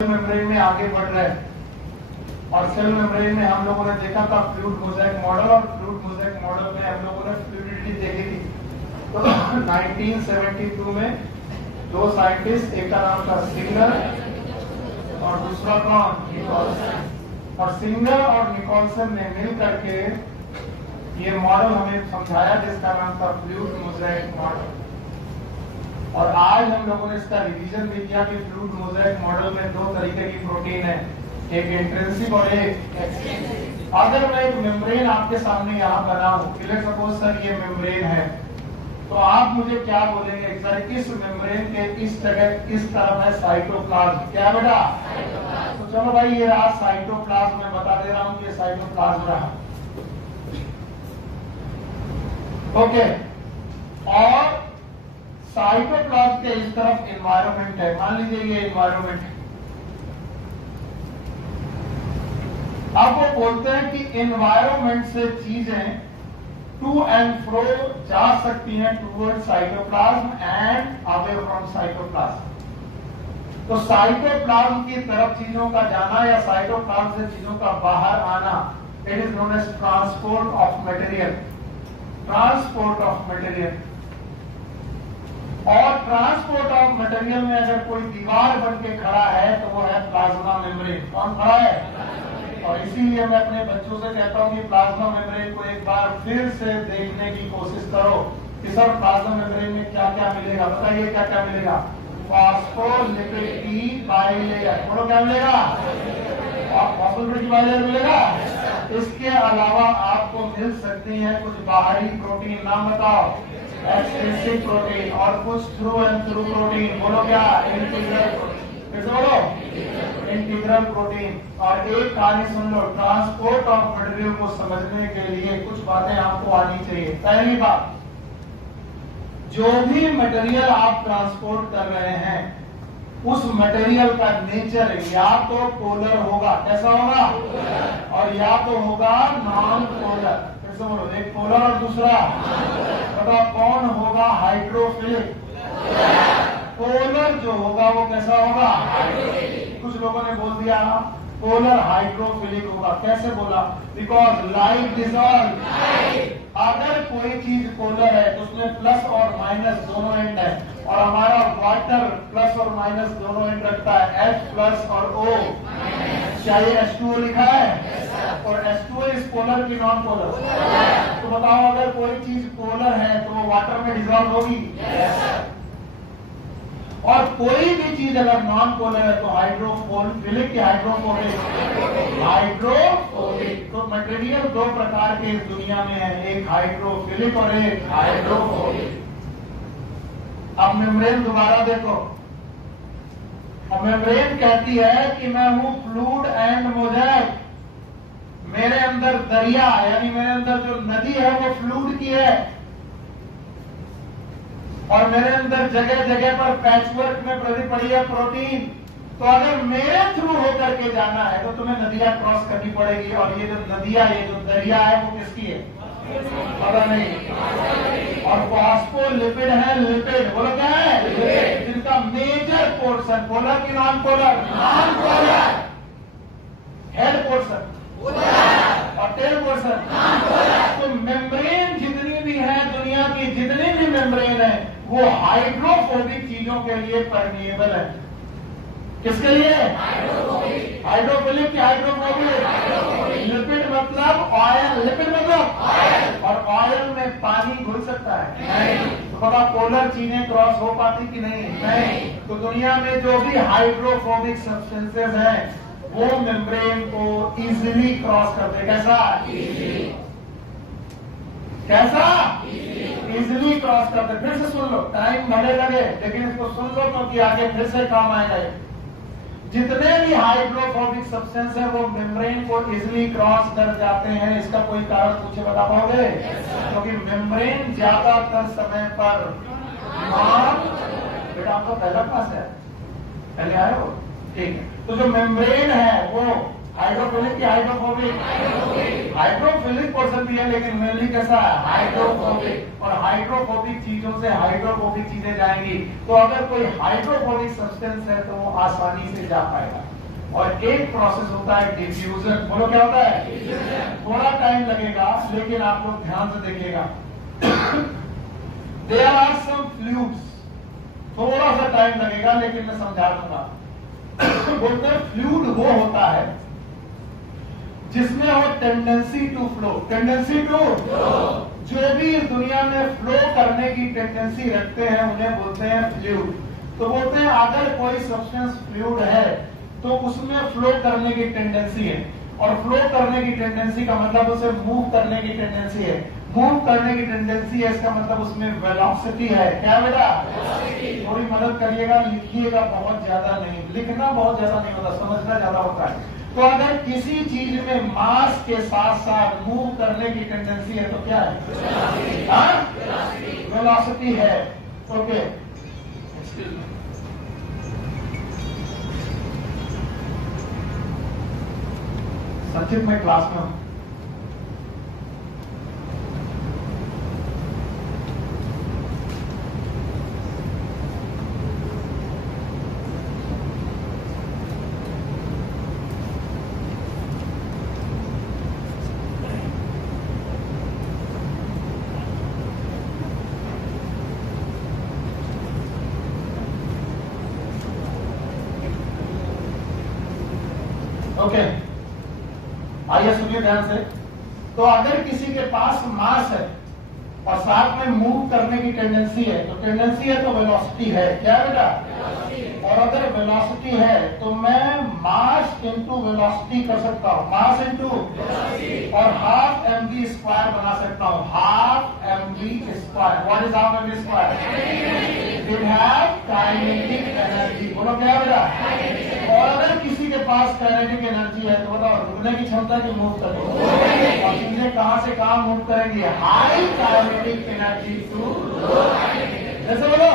Membrane में आगे बढ़ रहे हैं और सेल मेम्ब्रेन में हम लोगों ने देखा था फ्लूइड मोज़ेक मॉडल, और फ्लूइड मोज़ेक मॉडल में हम लोगों ने फ्लूइडिटी देखी थी। तो 1972 में दो साइंटिस्ट, एक का नाम था सिंगर और दूसरा कौन, निकोलसन, और सिंगर और निकोलसन ने मिल करके ये मॉडल हमें समझाया जिसका नाम था फ्लूइड मोज़ेक मॉडल। और आज हम लोगों ने इसका रिवीजन भी किया कि फ्लूइड मोज़ेक मॉडल में दो तरीके की प्रोटीन है, एक इंट्रिंसिक और एक एक्सट्रिंसिक। अगर मैं एक मेम्ब्रेन आपके सामने यहाँ बनाऊं, लेट्स सपोज सर ये मेम्ब्रेन है, तो आप मुझे क्या बोलेंगे सर किस मेम्ब्रेन के इस जगह किस तरफ है साइटोप्लाज्म, क्या बेटा? तो चलो भाई ये रहा साइटोप्लाज्म, मैं बता दे रहा हूँ ये साइटोप्लाज्म रहा। ओके, और साइटोप्लाज्म के इस तरफ एनवायरनमेंट है, मान लीजिए ये एनवायरनमेंट है। अब वो बोलते हैं कि एनवायरनमेंट से चीजें टू एंड फ्रो जा सकती हैं toward cytoplasm and away from cytoplasm. तो साइटोप्लाज्म की तरफ चीजों का जाना या साइटोप्लाज्म से चीजों का बाहर आना, it is known as transport of material, transport of material. और ट्रांसपोर्ट ऑफ मटेरियल में अगर कोई दीवार बन के खड़ा है तो वो है प्लाज्मा मेम्ब्रेन। कौन खड़ा है? और इसीलिए मैं अपने बच्चों से कहता हूं कि प्लाज्मा मेम्ब्रेन को एक बार फिर से देखने की कोशिश करो कि सर प्लाज्मा मेम्ब्रेन में क्या क्या मिलेगा। बताइए क्या क्या मिलेगा? फॉस्फोलिपिड की बाइलेयर, बोलो क्या मिलेगा? और फॉस्फोलिपिड की बाइलेयर मिलेगा। इसके अलावा आपको मिल सकती है कुछ बाहरी प्रोटीन, नाम बताओ। एक्सट्रिंसिक प्रोटीन और कुछ थ्रू एंड थ्रू प्रोटीन, बोलो क्या? इंटीग्रल प्रोटीन, फिर से बोलो इंटीग्रल प्रोटीन। और एक कहानी सुन लो, ट्रांसपोर्ट ऑफ मटेरियल को समझने के लिए कुछ बातें आपको आनी चाहिए। पहली बात, जो भी मटेरियल आप ट्रांसपोर्ट कर रहे हैं उस मटेरियल का नेचर या तो पोलर होगा, कैसा होगा? और या तो होगा नॉन पोलर। बोलो, एक पोलर और दूसरा, बताओ कौन होगा? हाइड्रोफिलिक। पोलर जो होगा वो कैसा होगा? कुछ लोगों ने बोल दिया पोलर हाइड्रोफिलिक होगा। कैसे बोला? Because light dissolve. अगर कोई चीज पोलर है तो उसमें प्लस और माइनस दोनों एंड है, और हमारा वाटर प्लस और माइनस दोनों एंड रखता है, H प्लस और O। चाहिए H2O लिखा है, और H2O इज पोलर की नॉन पोलर? तो बताओ अगर कोई चीज पोलर है तो वो वाटर में डिसॉल्व होगी। और कोई भी चीज अगर नॉन पोलर है तो हाइड्रोफिलिक या हाइड्रोफोबिक? हाइड्रोफोबिक। तो मटेरियल दो प्रकार के इस दुनिया में है, एक हाइड्रोफिलिक और एक हाइड्रोफोबिक। अब मेम्ब्रेन दोबारा देखो, अब मेम्ब्रेन कहती है कि मैं हूं फ्लूइड एंड मोज़ेक, मेरे अंदर दरिया यानी मेरे अंदर जो नदी है वो फ्लूइड की है, और मेरे अंदर जगह जगह पर पैचवर्क में प्रति पड़ी है प्रोटीन। तो अगर मेरे थ्रू होकर के जाना है तो तुम्हें नदियां क्रॉस करनी पड़ेगी, और ये जो नदियां, ये जो दरिया है वो किसकी है? पता नहीं। और फॉस्फोलिपिड है, लिपिड, बोलो क्या है? जिनका मेजर पोर्शन, पोलर की non polar? Non polar. Head portion और टेल पोर्शन? तो मेम्ब्रेन जितनी भी है, दुनिया की जितनी भी मेम्ब्रेन है वो हाइड्रोफोबिक चीजों के लिए परमिएबल है। किसके लिए? हाइड्रोफिलिक की हाइड्रोफोबिक। लिपिड मतलब ऑयल, लिपिड मतलब ऑयल, और ऑयल में पानी घुल सकता है? नहीं। तो पता पोलर चीजें क्रॉस हो पाती कि नहीं? नहीं। तो दुनिया में जो भी हाइड्रोफोबिक सब्सटेंसेस हैं वो मेम्ब्रेन को इजीली क्रॉस करते। कैसा? कैसा? इजीली क्रॉस करते। फिर से सुन लो, टाइम भले लगे लेकिन इसको सुन लो क्योंकि आगे फिर से काम आएगा। जितने भी हाइड्रोफोबिक सब्सटेंस है वो मेम्ब्रेन को इजीली क्रॉस कर जाते हैं। इसका कोई कारण पूछे बता पाओगे? क्योंकि मेम्ब्रेन ज्यादातर समय पर बेटा आपका पहला क्लास है, पहले आए हो? ठीक है। तो जो मेम्ब्रेन है वो हाइड्रोफिलिक की हाइड्रोफोबिक? हाइड्रोफिलिक पर्सन भी है, लेकिन मेनली कैसा है? हाइड्रोफोबिक। और हाइड्रोफोबिक चीजों से हाइड्रोफोबिक चीजें जाएंगी। तो अगर कोई हाइड्रोफोबिक सब्सटेंस है तो वो आसानी से जा पाएगा। और एक प्रोसेस होता है डिफ्यूजन। बोलो क्या होता है? थोड़ा टाइम लगेगा, लेकिन आप लोग ध्यान से देखिएगा। देयर आर सम फ्लूइड्स, थोड़ा सा टाइम लगेगा लेकिन मैं समझा दूंगा। बोलते हैं फ्लूइड वो होता है जिसमें हो tendency to flow. Tendency to, जो भी इस दुनिया में फ्लो करने की टेंडेंसी रखते हैं उन्हें बोलते हैं फ्लूइड। तो बोलते हैं अगर कोई सब्सटेंस फ्लूइड है तो उसमें फ्लो करने की टेंडेंसी है। और फ्लो करने की टेंडेंसी का मतलब उसे मूव करने की टेंडेंसी है। मूव करने की टेंडेंसी है, इसका मतलब उसमें वेलोसिटी है। क्या बेटा? थोड़ी मदद करिएगा, लिखिएगा बहुत ज्यादा नहीं, लिखना बहुत ज्यादा नहीं होता, समझना ज्यादा होता है। तो अगर किसी चीज में मास के साथ साथ मूव करने की टेंडेंसी है तो क्या है? वेलोसिटी है। ओके, संचित मैं क्लास में हूं। ओके, आइए सुनिए ध्यान से। तो अगर किसी के पास मास है और साथ में मूव करने की टेंडेंसी है, तो टेंडेंसी है तो वेलोसिटी है। क्या है बेटा? और अगर वेलोसिटी है तो मैं मास इंटू वेलोसिटी कर सकता हूं, मास इंटू, और हाफ mv स्क्वायर बना सकता हूं। Half mv square, what is half mv square? Will have kinetic energy. बोलो क्या है बेटा? और अगर किसी के पास काइनेटिक एनर्जी है तो बताओ रुकने की क्षमता की मूव करेगी। और चीजें कहां से कहां मूव करेंगी? हाई काइनेटिक एनर्जी टू, जैसे बोलो।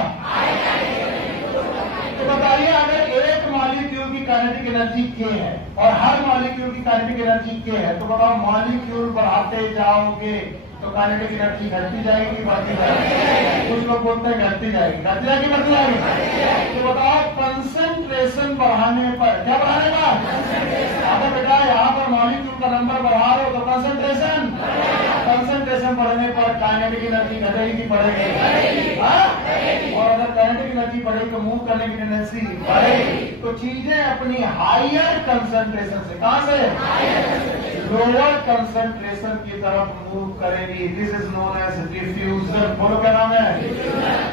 तो बताइए, अगर एक मॉलिक्यूल की काइनेटिक एनर्जी k है और हर मॉलिक्यूल की काइनेटिक एनर्जी k है, तो बताओ मॉलिक्यूल बढ़ाते जाओगे तो काइनेटिक एनर्जी घटती जाएगी, बढ़ती जाएगी? कुछ लोग बोलते हैं घटती जाएगी, घटती जाएगी, बढ़ती जाएगी। तो बताओ कंसंट्रेशन बढ़ाने पर, क्या बढ़ाने पर? अगर बेटा यहाँ पर मॉलिक्यूल का नंबर बढ़ा रहे हो तो कंसंट्रेशन बढ़ने पर काइनेटिक एनर्जी घटेगी कि बढ़ेगी? और अगर काइनेटिक एनर्जी बढ़ेगी तो मूव करने की टेंडेंसी बढ़ेगी। तो चीजें अपनी हायर कंसंट्रेशन से, कहां से? लोअर कंसंट्रेशन की तरफ मूव करेगी। This is known as diffusion. बोलो क्या नाम है?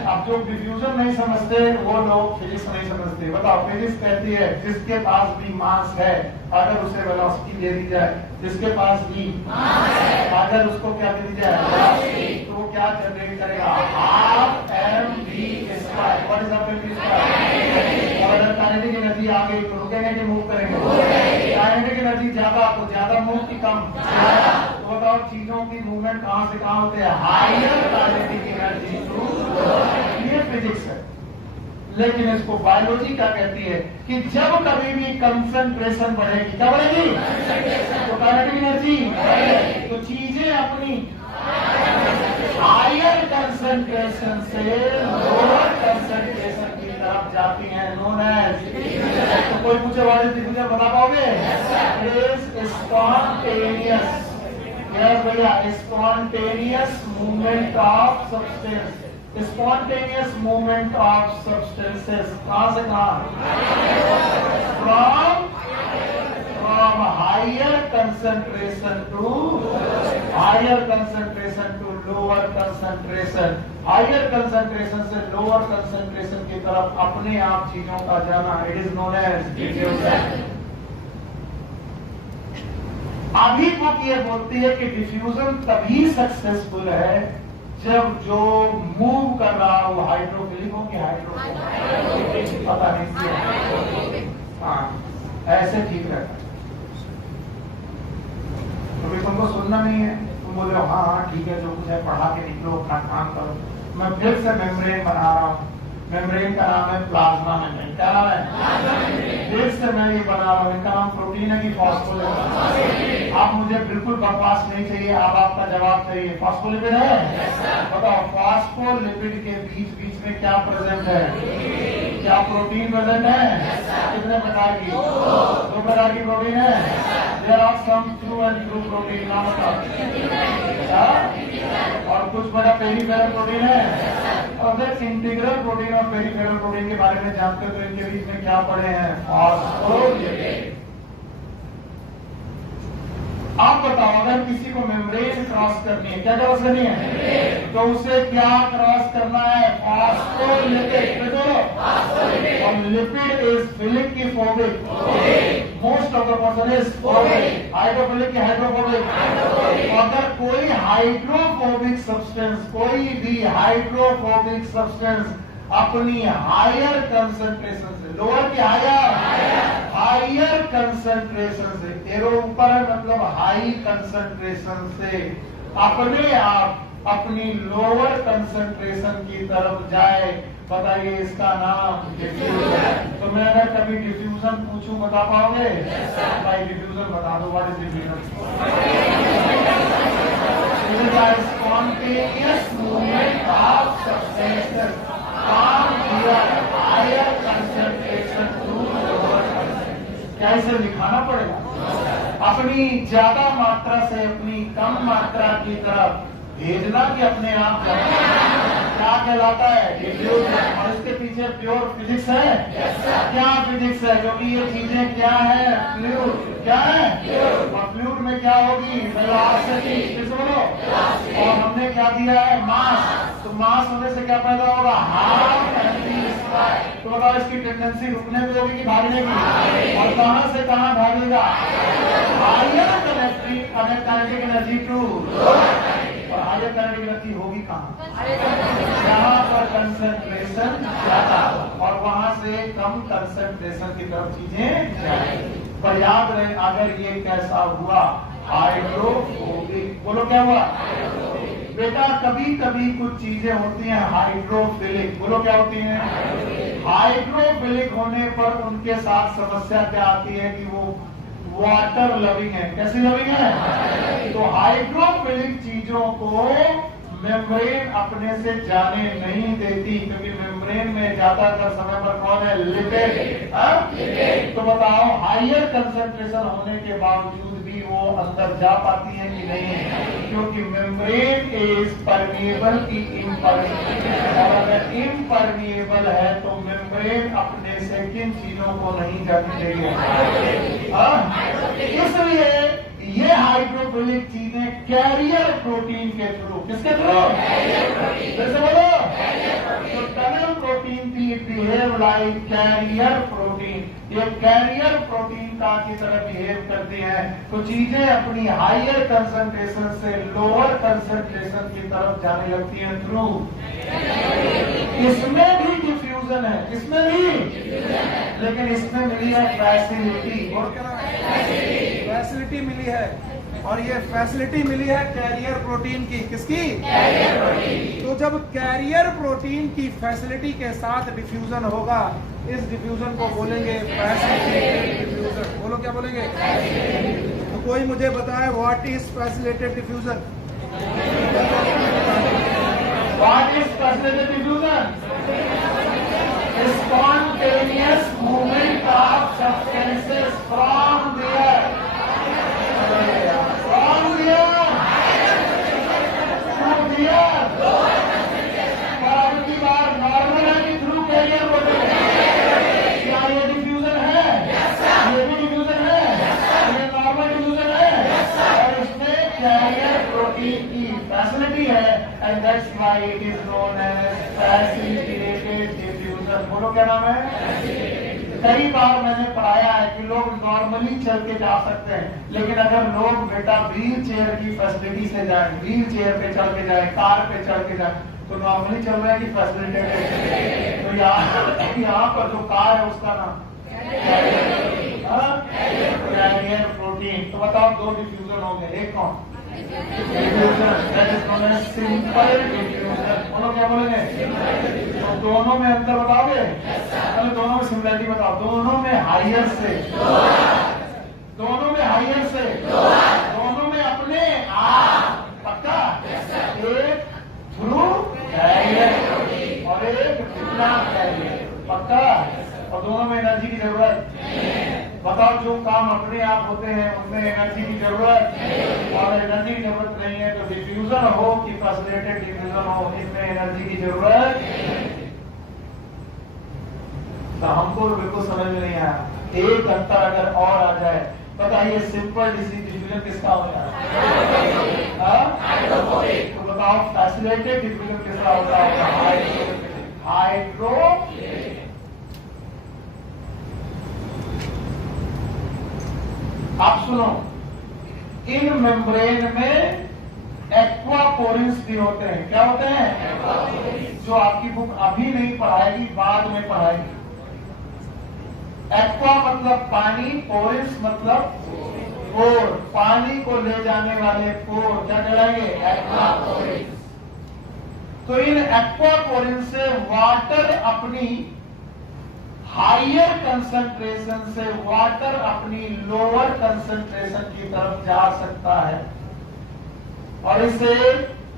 अब जो डिफ्यूजन नहीं समझते वो लोग फिजिक्स नहीं समझते। बताओ, फिजिक्स कहती है जिसके पास भी मास है अगर उसे वेलोसिटी दे दी जाए, जिसके पास भी अगर उसको क्या दे दी जाए तो वो क्या जनरेट करेगा? Half mv square. What is half mv square? और अगर काइनेटिक एनर्जी आ गई तो रुकेंगे कि मूव करेंगे? काइनेटिक एनर्जी ज्यादा तो ज्यादा, मूव की कम। तो बताओ चीजों की मूवमेंट कहां से कहां होते हैं? Higher kinetic energy to. ये फिजिक्स है। लेकिन इसको बायोलॉजी क्या कहती है कि जब कभी भी कंसंट्रेशन बढ़ेगी, क्या बढ़ेगी? तो काइनेटिक एनर्जी बढ़ेगी। तो चीजें अपनी हायर कंसंट्रेशन से लोअर कंसंट्रेशन की तरफ जाती हैं, नोन एज। तो कोई पूछे वाले डिफ्यूजन बता पाओगे? स्पॉन्टेनियस, यस भैया, spontaneous movement of substance. Spontaneous movement of substances कहां से कहां? From higher concentration to lower concentration. Higher concentration से लोअर कंसंट्रेशन की तरफ अपने आप चीजों का जाना, it is known as diffusion. अभी बुक ये बोलती है कि डिफ्यूजन तभी सक्सेसफुल है जब जो मूव कर रहा हो हाइड्रोफिलिक हो कि हाइड्रोफोबिक, पता नहीं। हाँ, ऐसे ठीक रहता है। तो तुमको सुनना नहीं है, तुम बोले हाँ हाँ ठीक है, जो कुछ है पढ़ा के निकलो, अपना काम करो। मैं फिर से मेम्ब्रेन बना रहा हूँ। मेम्ब्रेन का नाम है प्लाज्मा मेम्ब्रेन। क्या नाम है? देश से मैं ये बना रहा हूँ, इनका नाम प्रोटीन है कि फॉस्फोलिपिड? आप मुझे बिल्कुल बकवास नहीं चाहिए, आप आपका जवाब चाहिए। फॉस्फोलिपिड है? बताओ, फॉस्फोलिपिड के बीच बीच में क्या प्रेजेंट है? क्या प्रोटीन प्रेजेंट है? कितने प्रकार की? 2 प्रकार की प्रोटीन है। There are some through and through protein, नाम बताओ। और कुछ बड़ा पेरिफेरल प्रोटीन है। और अगर इंटीग्रल प्रोटीन और पेरिफेरल प्रोटीन के बारे में जानते हो तो इनके बीच में क्या पढ़े हैं? फॉस्फोलिपिड। आप बताओ, अगर किसी को मेम्ब्रेन क्रॉस करनी है, क्या क्रॉस करनी है? तो उसे क्या क्रॉस करना है? फॉस्फोलिपिड। और लिपिड इज फिलिक की phobic? Most of the person is phobic. Hydrophilic की हाइड्रोफोबिक? अगर कोई हाइड्रोफोबिक सब्सटेंस, कोई भी हाइड्रोफोबिक सब्सटेंस अपनी हायर कंसंट्रेशन से, लोअर की हायर कंसंट्रेशन से, एरो ऊपर है मतलब हाई कंसंट्रेशन से अपने आप अपनी लोअर कंसंट्रेशन की तरफ जाए, बताइए इसका नाम डिफ्यूजन। तो मैं अगर कभी डिफ्यूजन पूछूं, बता पाओगे? भाई डिफ्यूजन बता दो, what is diffusion? Spontaneous movement of substances from their higher concentration to lower concentration. क्या इसे लिखाना पड़ेगा? अपनी ज्यादा मात्रा से अपनी कम मात्रा की तरफ भेजना कि अपने आप क्या कहलाता है? डिफ्यूजन। और इसके पीछे प्योर फिजिक्स है। क्या फिजिक्स है? क्योंकि ये चीजें क्या है? फ्लूइड। क्या है? और फ्लूइड में क्या होगी? वेलोसिटी। किस बोलो? और हमने क्या दिया है? मास। तो मास होने से क्या पैदा होगा? Half MV square. तो बताओ, इसकी टेंडेंसी रुकने पे होगी कि भागने की? और कहां से कहां भागेगा? हायर काइनेटिक एनर्जी टू, और हायर काइनेटिक एनर्जी होगी कहां? जहां पर कंसंट्रेशन ज्यादा और वहां से कम कंसंट्रेशन की तरफ चीजें जाएंगी। पर याद रहे, अगर ये कैसा हुआ? हाइड्रोफोबिक। बोलो क्या हुआ? बेटा कभी कभी कुछ चीजें होती हैं हाइड्रोफिलिक। बोलो क्या होती हैं? हाइड्रोफिलिक होने पर उनके साथ समस्या क्या आती है कि वो वाटर लविंग है। कैसी लविंग है? तो हाइड्रोफिलिक चीजों को मेम्ब्रेन अपने से जाने नहीं देती, क्योंकि मेम्ब्रेन में ज्यादातर समय पर कौन है? लिपिड। तो बताओ, हायर कंसंट्रेशन होने के बावजूद भी वो अंदर जा पाती है कि नहीं? क्योंकि मेम्ब्रेन इज परमिएबल की इम्परमिएबल। और अगर इम्परमिएबल है तो मेम्ब्रेन अपने से किन चीजों को नहीं जाने देगी? इसलिए ये हाइड्रोफिलिक चीजें कैरियर प्रोटीन के थ्रू, किसके थ्रू? जैसे बोलो, तो टनल प्रोटीन भी बिहेव लाइक कैरियर प्रोटीन। ये कैरियर प्रोटीन का की तरह बिहेव करती है। तो चीजें अपनी हायर कंसंट्रेशन से लोअर कंसंट्रेशन की तरफ जाने लगती हैं थ्रू। इसमें भी डिफ्यूजन है, इसमें भी, लेकिन इसमें मिली है फैसिलिटी। और क्या फैसिलिटी मिली है? और ये फैसिलिटी मिली है कैरियर प्रोटीन की। किसकी? Carrier protein. तो जब कैरियर प्रोटीन की फैसिलिटी के साथ डिफ्यूजन होगा, इस डिफ्यूजन को बोलेंगे फैसिलिटेटेड डिफ्यूजन। बोलो क्या बोलेंगे? तो कोई मुझे बताए, what is facilitated diffusion? What is facilitated diffusion? Spontaneous movement of substances from there normal है कि थ्रू कैरियर प्रोटीन? क्या ये डिफ्यूजन है? ये भी डिफ्यूजन है। ये नॉर्मल डिफ्यूजन है। और इसमें कैरियर प्रोटीन की फैसिलिटी है, and that's why it is known as facilitated diffusion. बोलो क्या नाम है? कई बार मैंने पढ़ाया है कि लोग नॉर्मली चल के जा सकते हैं, लेकिन अगर लोग बेटा व्हील चेयर की फैसिलिटी से जाए, व्हील चेयर पे चल के जाए, कार पे चल के जाए, तो नॉर्मली चल रहा है कि फैसिलिटेटेड? तो यहाँ पर जो कार है उसका नाम कैरियर प्रोटीन। तो बताओ, 2 डिफ्यूजन हो गए, एक कौन? Diffusion that is known as simple diffusion. बोलो क्या बोलेंगे? तो दोनों में अंतर बताओगे? पहले दोनों में सिमिलरिटी बताओ। दोनों में हायर से, दोनों में हायर से, दोनों में अपने आप, पक्का? एक थ्रू कैरियर और एक बिना कैरियर, पक्का? और दोनों में एनर्जी की जरूरत। बताओ, जो काम अपने आप होते हैं उनमें एनर्जी की जरूरत, और एनर्जी की जरूरत नहीं है तो डिफ्यूजन हो कि फैसिलिटेटेड डिफ्यूजन हो, इसमें एनर्जी की जरूरत। तो हमको तो बिल्कुल समझ में नहीं आया। एक अंतर अगर और आ जाए, बताइए सिंपल डिफ्यूजन किसका होता है? तो बताओ फैसिलिटेटेड डिफ्यूजन किसका होता है? हाइड्रो। आप सुनो, इन मेम्ब्रेन में एक्वापोरिन्स भी होते हैं। क्या होते हैं? जो आपकी बुक अभी नहीं पढ़ाएगी, बाद में पढ़ाएगी। एक्वा मतलब पानी, पोरिन्स मतलब पोर, पानी को ले जाने वाले पोर क्या कहलाएंगे? एक्वापोरिन्स। तो इन एक्वापोरिन्स से वाटर अपनी हायर कंसंट्रेशन से वाटर अपनी लोअर कंसंट्रेशन की तरफ जा सकता है, और इसे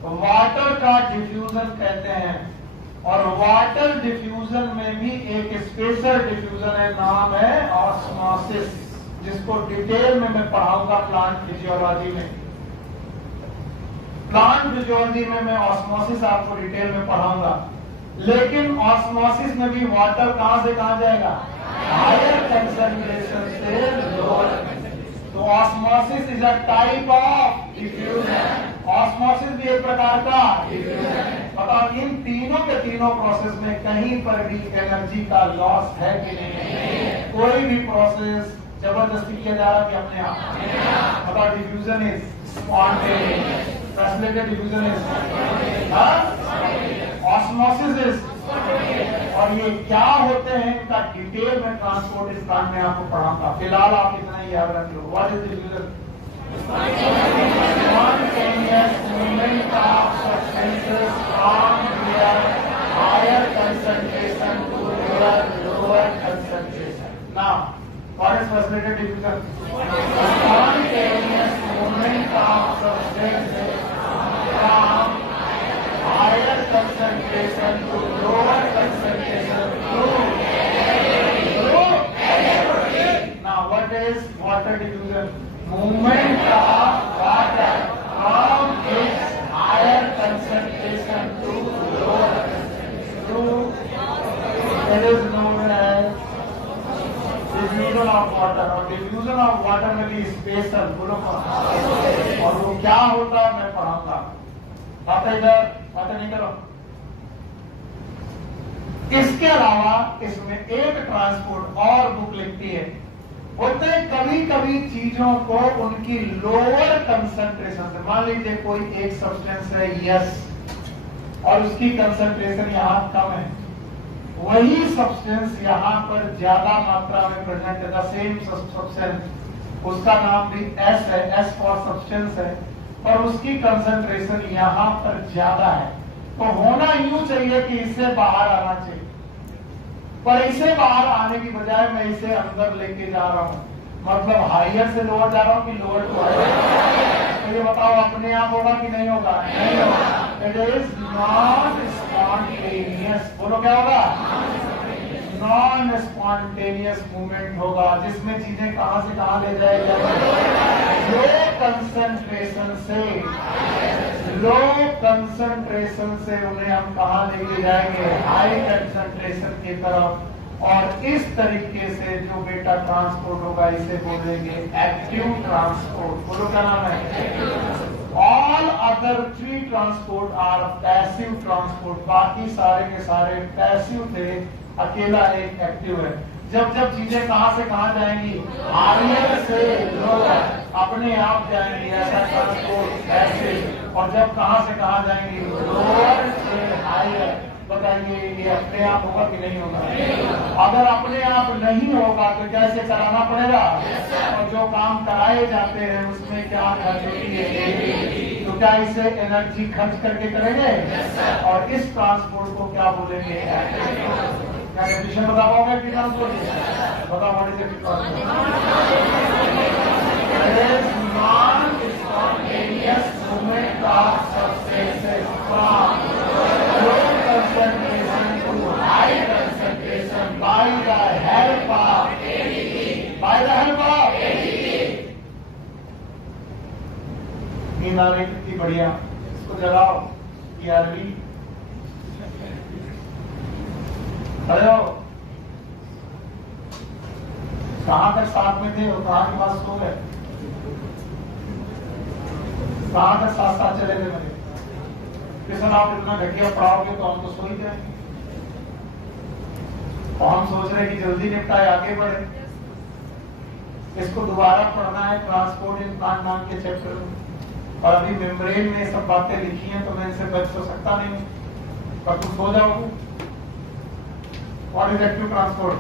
वाटर का डिफ्यूजन कहते हैं। और वाटर डिफ्यूजन में भी एक स्पेशल डिफ्यूजन है, नाम है ऑस्मोसिस, जिसको डिटेल में मैं पढ़ाऊंगा प्लांट फिजियोलॉजी में। प्लांट फिजियोलॉजी में मैं ऑस्मोसिस आपको डिटेल में पढ़ाऊंगा। लेकिन ऑस्मोसिस में भी वाटर कहां से कहां जाएगा? हायर कंसंट्रेशन से लोअर। तो osmosis is a type of diffusion. Osmosis भी एक प्रकार का डिफ्यूजन। बताओ, इन तीनों के तीनों प्रोसेस में कहीं पर भी एनर्जी का लॉस है कि नहीं? कोई भी प्रोसेस जबरदस्ती किया जा रहा है कि अपने आप? बताओ, diffusion is spontaneous, facilitated diffusion is osmosis is. और ये क्या होते हैं इनका डिटेल में ट्रांसपोर्ट इस प्लान में आपको पढ़ाऊंगा। फिलहाल आप इतना ही याद रख लो। What is diffusion? Spontaneous movement of substances from their higher concentration to their lower concentration. Now, what is facilitated diffusion? Spontaneous movement of substances from higher concentration to lower concentration through. Now, what is water diffusion? Movement of water from its higher concentration to lower concentration. It is known as diffusion of water. और diffusion of water में भी special बोलो, और वो क्या होता है मैं पढ़ाऊंगा। बातें इधर बातें नहीं करो। इसके अलावा इसमें एक ट्रांसपोर्ट और बुक लिखती है, बोलते हैं कभी कभी चीजों को उनकी लोअर कंसंट्रेशन से, मान लीजिए कोई एक सब्सटेंस है यस, और उसकी कंसंट्रेशन यहाँ कम है, वही सब्सटेंस यहाँ पर ज्यादा मात्रा में प्रेजेंट है, द सेम सब्सटेंस, उसका नाम भी एस है, एस फॉर सब्सटेंस है, और उसकी कंसंट्रेशन यहाँ पर ज्यादा है। तो होना यूं चाहिए कि इससे बाहर आना चाहिए, पर इसे बाहर आने की बजाय मैं इसे अंदर लेके जा रहा हूं। मतलब हायर से लोअर जा रहा हूं कि लोअर टू हायर? तो ये बताओ अपने आप होगा कि नहीं होगा? नहीं होगा। It is non spontaneous. बोलो क्या होगा? नॉन स्पॉन्टेनियस मूवमेंट होगा, जिसमें चीजें कहां से कहां ले जाएगी? लो कंसंट्रेशन से उन्हें हम कहां लेके जाएंगे? हाई कंसंट्रेशन की तरफ। और इस तरीके से जो बेटा ट्रांसपोर्ट होगा इसे बोलेंगे एक्टिव ट्रांसपोर्ट। बोलो क्या नाम है? All other 3 transport are passive transport. बाकी सारे के सारे पैसिव थे, अकेला एक एक्टिव है। जब जब चीजें कहां से कहां जाएंगी? हायर से लोअर, अपने आप जाएंगी, ऐसा ट्रांसपोर्ट पैसिव। और जब कहां से कहां जाएंगी? लोअर से हायर। बताइए ये अपने आप होगा कि नहीं होगा? अगर अपने आप नहीं होगा तो कैसे कराना पड़ेगा? और जो काम कराए जाते हैं उसमें क्या ड्यूटी है? तो क्या इसे एनर्जी खर्च करके करेंगे? और इस ट्रांसपोर्ट को क्या बोलेंगे? क्या डेफिनेशन बता पाओगे एक्टिव ट्रांसपोर्ट? बताओ व्हाट इज एक्टिव नींद आ रही कितनी बढ़िया, इसको जगाओ। यारवी खड़े हो। कहां तक साथ में थे और कहां के पास सो गए? कहां तक साथ साथ चले गए मेरे? किसान आप इतना घटिया पढ़ाओगे तो हम तो सो ही जाएंगे। और हम सोच रहे हैं कि जल्दी निपटाए आगे बढ़े। इसको दोबारा पढ़ना है ट्रांसपोर्ट इन प्लांट नाम के चैप्टर में, और अभी मेम्ब्रेन में सब बातें लिखी हैं तो मैं इनसे बच तो सकता नहीं, पर तुम सो जाओगे। What is active transport?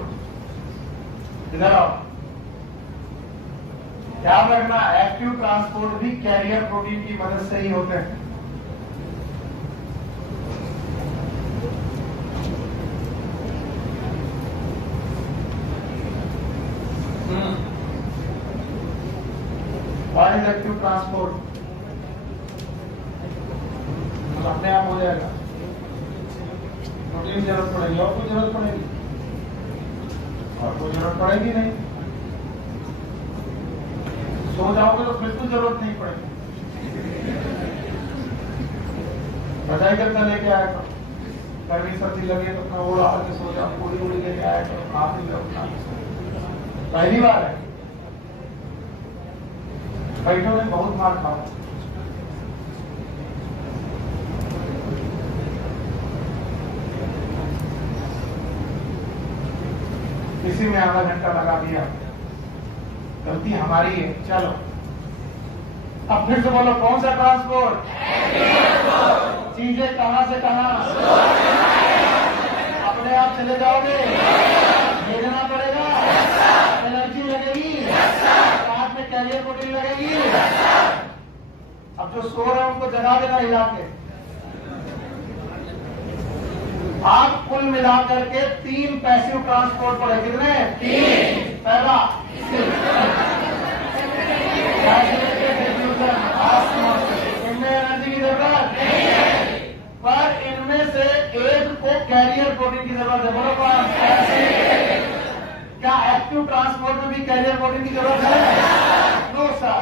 इधर आओ। याद रखना, एक्टिव ट्रांसपोर्ट भी कैरियर प्रोटीन की मदद से ही होते हैं। What is active transport? अपने आप हो जाएगा। प्रोटीन की जरूरत पड़ेगी और कोई जरूरत पड़ेगी? और कोई जरूरत पड़ेगी नहीं। सो जाओगे तो फिर तो जरूरत नहीं पड़ेगी। बजाय करता लेके आया था, गर्मी सर्दी लगे तो अपना ओढ़ा के सो जाओ, पूरी उड़ी लेके आया तो आप ही उठना। पहली बार है, बैठो में बहुत मार खाओ। इसी में आधा घंटा लगा दिया, गलती हमारी है। चलो अब फिर से बोलो, कौन सा ट्रांसपोर्ट? चीजें कहां से कहां? अपने आप चले जाओगे? भेजना पड़ेगा? एनर्जी लगेगी? साथ में कैरियर प्रोटीन लगेगी? अब जो सो रहे हैं उनको जगा देना हिला के। आप कुल मिलाकर के 3 पैसिव ट्रांसपोर्ट पड़े। कितने? 3। पहला इनमें एनर्जी की जरूरत नहीं, पर इनमें से एक को कैरियर प्रोटीन की जरूरत है। बोलो कौन? क्या एक्टिव ट्रांसपोर्ट में भी कैरियर प्रोटीन की जरूरत है? No sir.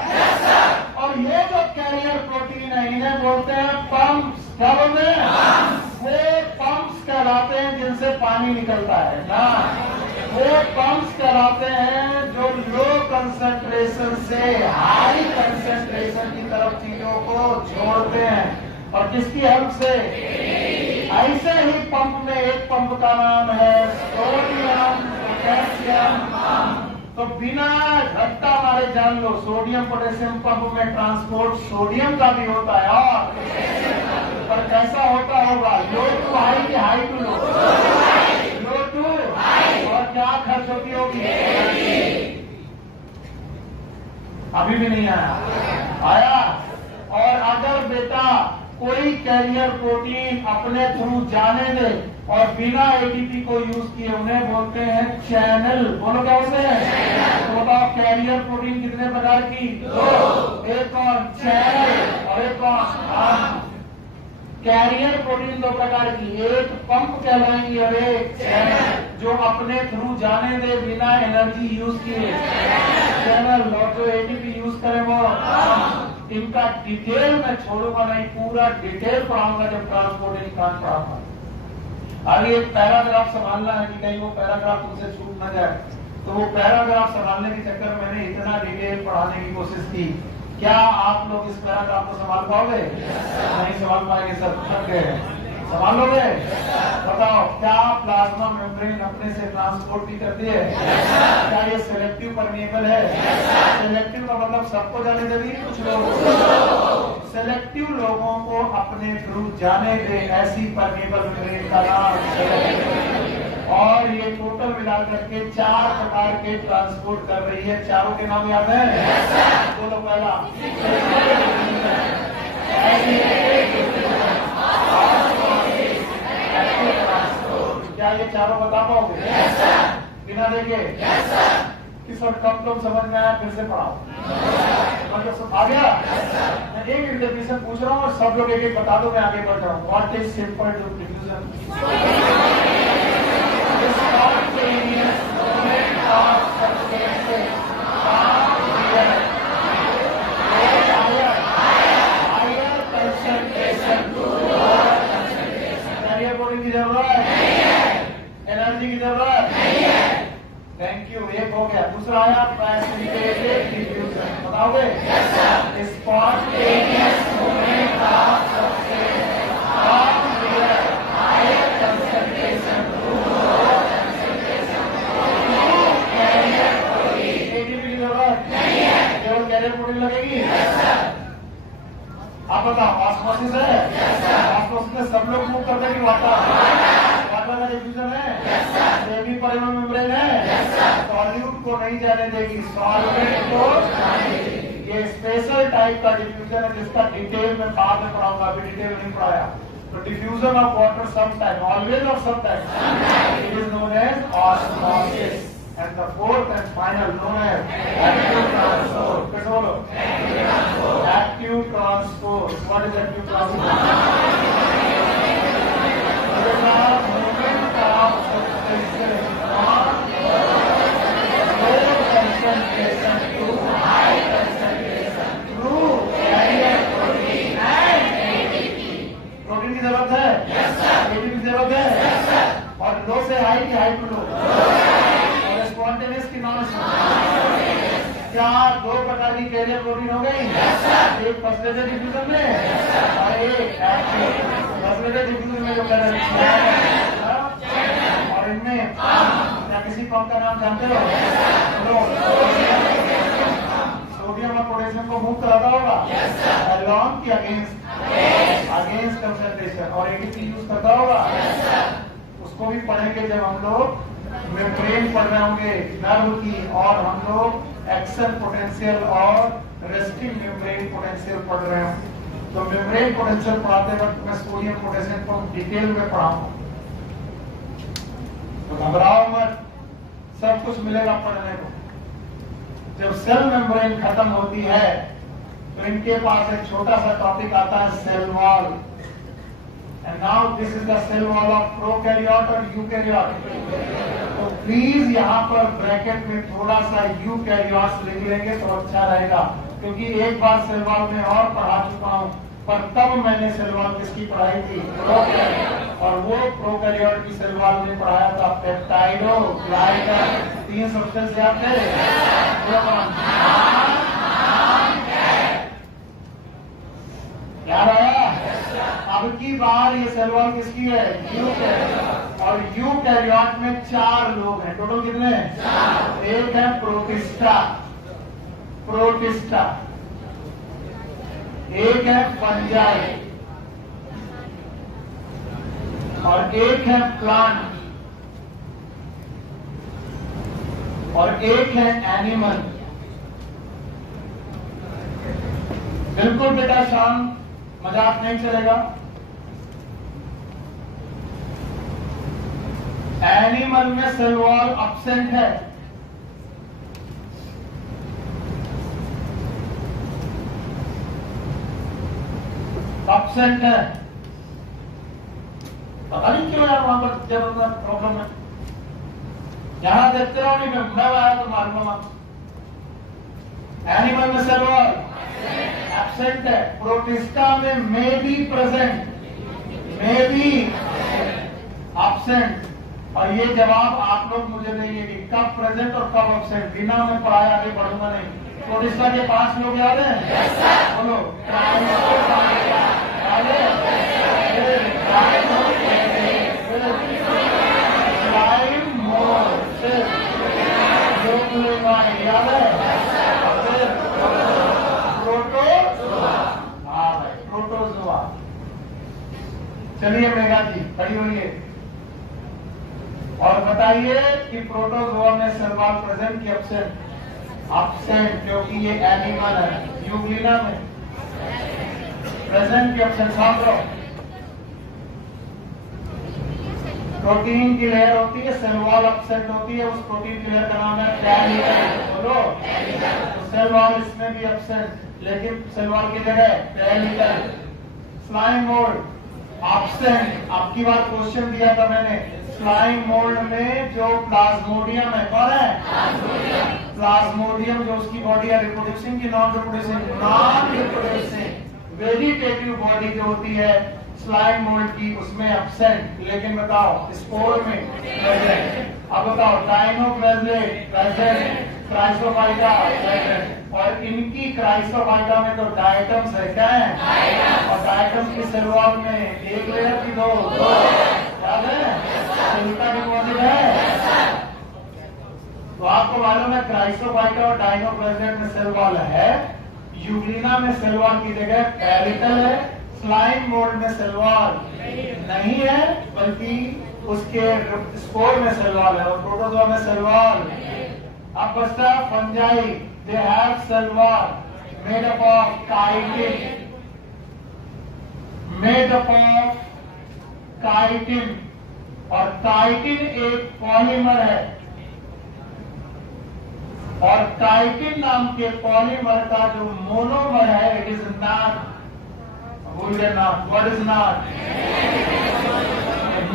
और ये जो कैरियर प्रोटीन है इन्हें बोलते हैं पंप्स। क्या बोलते हैं? वो पंप्स कहलाते हैं जिनसे पानी निकलता है ना। वो पंप्स कहलाते हैं जो लो कंसंट्रेशन से हाई कंसंट्रेशन की तरफ चीजों को छोड़ते हैं। और किसकी हेल्प से? ऐसे ही पंप में एक पंप का नाम है सोडियम पोटेशियम पंप। तो बिना घट्टा मारे जान लो, सोडियम पोटेशियम पंप में ट्रांसपोर्ट सोडियम का भी होता है। और पर कैसा होता होगा? लो टू हाई की high to low? Low to high. और क्या खर्च होती होगी? अभी भी नहीं आया। और अगर बेटा कोई कैरियर प्रोटीन अपने थ्रू जाने दे और बिना एटीपी को यूज किए, उन्हें बोलते हैं चैनल। बोलो क्या बोलते हैं? तो बताओ कैरियर प्रोटीन कितने प्रकार की? 2। एक कौन? चैनल। और एक कौन? कैरियर प्रोटीन 2 प्रकार की, एक पंप कहलाएंगी और एक चैनल। जो अपने थ्रू जाने दे बिना एनर्जी यूज किए, चैनल। और जो एटीपी यूज करे वो। इनका डिटेल मैं छोड़ूंगा नहीं, पूरा डिटेल पढ़ाऊंगा जब ट्रांसपोर्ट इन प्लांट पढ़ाऊंगा। आगे एक पैराग्राफ संभालना है कि कहीं वो पैराग्राफ तुमसे छूट न जाए, तो वो पैराग्राफ संभालने के चक्कर में मैंने इतना डिटेल पढ़ाने की कोशिश की। क्या आप लोग इस पैराग्राफ को संभाल पाओगे? नहीं संभाल पाएंगे सर, थक गए। संभाल लोगे? बताओ, क्या प्लाज्मा मेम्ब्रेन अपने से ट्रांसपोर्ट भी करती है? क्या ये सिलेक्टिव परमेएबल है? सिलेक्टिव का मतलब सबको जाने देगी, कुछ लोग। सिलेक्टिव लोगों को अपने थ्रू जाने दे, ऐसी परमेएबल मेम्ब्रेन का नाम। और ये टोटल मिलाकर के 4 प्रकार के ट्रांसपोर्ट कर रही है। चारों के नाम याद है? बोलो पहला क्या ये चारों बता पाओगे? बिना देखे? किस और कब तुम समझ में आया? फिर से पढ़ाओ। मतलब आ गया? मैं एक इंटरव्यूशन पूछ रहा हूँ और सब लोग एक एक बता दो, मैं आगे बढ़ रहा हूँ। What is simple diffusion? की जरूरत है, एनर्जी की जरूरत नहीं है। थैंक यू, एक हो गया। दूसरा आया फैसिलिटेटेड डिफ्यूजन, बताओगे? Spontaneous movement of substance from here higher concentration to lower concentration to carrier protein. ATP की जरूरत नहीं है, केवल कैरियर प्रोटीन लगेगी। आप बताओ, ऑस्मोसिस है? ऑस्मोसिस में सब लोग मूव करते हैं कि वाटर का डिफ्यूजन है? सेमी परिमल मेम्ब्रेन है? सॉल्यूट को नहीं जाने देगी, सॉल्वेंट को। ये स्पेशल टाइप का डिफ्यूजन है जिसका डिटेल में बाद में पढ़ाऊंगा, अभी डिटेल नहीं पढ़ाया। तो diffusion of water sometime, always और sometime, it is known as osmosis. And the fourth and final known as active transport. कैसे बोलो? Active transport. What is active transport? It is a movement of substances from low concentration to high concentration through carrier protein and ATP. Protein की जरूरत है? Yes sir. ATP की जरूरत है? Yes sir. और लो से हाई की हाई टू लो? स्पॉन्टेनियस की नॉन स्पॉन्टेनियस। क्या दो प्रकार की कैरियर प्रोटीन हो गई? एक फॉस्फेटेड डिफ्यूजन में और एक फॉस्फेटेड डिफ्यूजन में जो कैरियर और इनमें क्या किसी पंप का नाम जानते हो? सोडियम और पोटेशियम को मूव कराता होगा अलॉन्ग की अगेंस्ट कंसंट्रेशन, और एटीपी यूज करता होगा। उसको भी पढ़ेंगे जब हम लोग मेम्ब्रेन पढ़ रहे होंगे नर्व की, और हम लोग एक्शन पोटेंशियल और रेस्टिंग मेम्ब्रेन पोटेंशियल पढ़ रहे होंगे। तो मेम्ब्रेन पोटेंशियल पढ़ाते वक्त मैं सोडियम पोटेशियम को डिटेल में पढ़ाऊंगा, तो घबराओ मत, सब कुछ मिलेगा पढ़ने को। जब सेल मेम्ब्रेन खत्म होती है तो इनके पास एक छोटा सा टॉपिक आता है, cell wall. And now this is the cell wall of prokaryote और eukaryote. तो प्लीज यहाँ पर ब्रैकेट में थोड़ा सा यूकैरियोट्स लिख लेंगे तो अच्छा रहेगा, क्योंकि एक बार सेल वॉल में और पढ़ा चुका हूँ, पर तब मैंने सेल वॉल किसकी पढ़ाई थी? प्रोकैरियोट। और वो प्रोकैरियोट की सेल वॉल में पढ़ाया था पेप्टाइडो ग्लाइकन। 3 सब्सटेंस याद थे? याद आया? अब की बार ये सेल वॉल किसकी है? यूकैरियोट। और यूकैरियोट में 4 लोग हैं, टोटल कितने? 4। एक है प्रोटिस्टा, एक है फंजाई, और एक है प्लांट, और एक है एनिमल। बिल्कुल बेटा शांत, मजाक नहीं चलेगा। एनिमल में सेल वॉल एब्सेंट है, एब्सेंट है। पता नहीं क्यों यार वहां पर जबरदस्त प्रॉब्लम है। यहां देखते रहो, नहीं मैं आया तो मालूम। एनिमल में सेल वॉल एब्सेंट है, प्रोटिस्टा में may be present, may be absent. और ये जवाब आप लोग मुझे देंगे कि कब प्रेजेंट और कब एब्सेंट, बिना मैं पढ़ाए आगे बढ़ूंगा नहीं। प्रोटिस्टा के 5 लोग याद हैं? बोलो। याद है? प्रोटोजोआ। चलिए मेघा जी खड़ी होइए और बताइए कि प्रोटोजोआ में सेल वॉल प्रेजेंट की एब्सेंट? एब्सेंट, क्योंकि ये एनिमल है। यूग्लिना में प्रेजेंट की ऑप्शन साफ करो। प्रोटीन की लेयर होती है, सेल वॉल अपसेट होती है, उस प्रोटीन की लेयर का नाम है कैरियर। बोलो, तो सेल वॉल इसमें भी अपसेट, लेकिन सेल वॉल की जगह कैरियर। Slime mould absent. आपकी बार क्वेश्चन दिया था मैंने, स्लाइम मोल्ड में जो प्लाज्मोडियम है, कौन है? प्लाज्मोडियम। जो उसकी बॉडी है रिप्रोड्यूसिंग की non reproducing? Non reproducing. Vegetative body जो होती है स्लाइम मोल्ड की, उसमें एब्सेंट, लेकिन बताओ स्पोर में प्रेजेंट। अब बताओ डायनोप्लाज्मेट प्रेजेंट, क्राइसोफाइटा प्रेजेंट। और इनकी क्राइसोफाइटा में तो डायटम्स है, क्या है? और डायटम्स की सेल वॉल में एक लेयर की दो, याद है? सिलिका डिपॉजिट है। तो आपको मालूम है क्राइसोफाइटा और डायनोप्लाज्मेट में सेल वॉल है, यूग्लिना में सेल वॉल की जगह कैरिटल है, स्लाइम मोल्ड में सेल वॉल नहीं है, बल्कि उसके स्पोर में सेल वॉल है, और प्रोटोजोआ में सेल वॉल। अब बचता fungi, they have cell wall made up of chitin, made up of chitin. और काइटिन एक पॉलीमर है, और काइटिन नाम के पॉलीमर का जो मोनोमर है, इट इज नॉट, भूल गए NAG. What is NAG?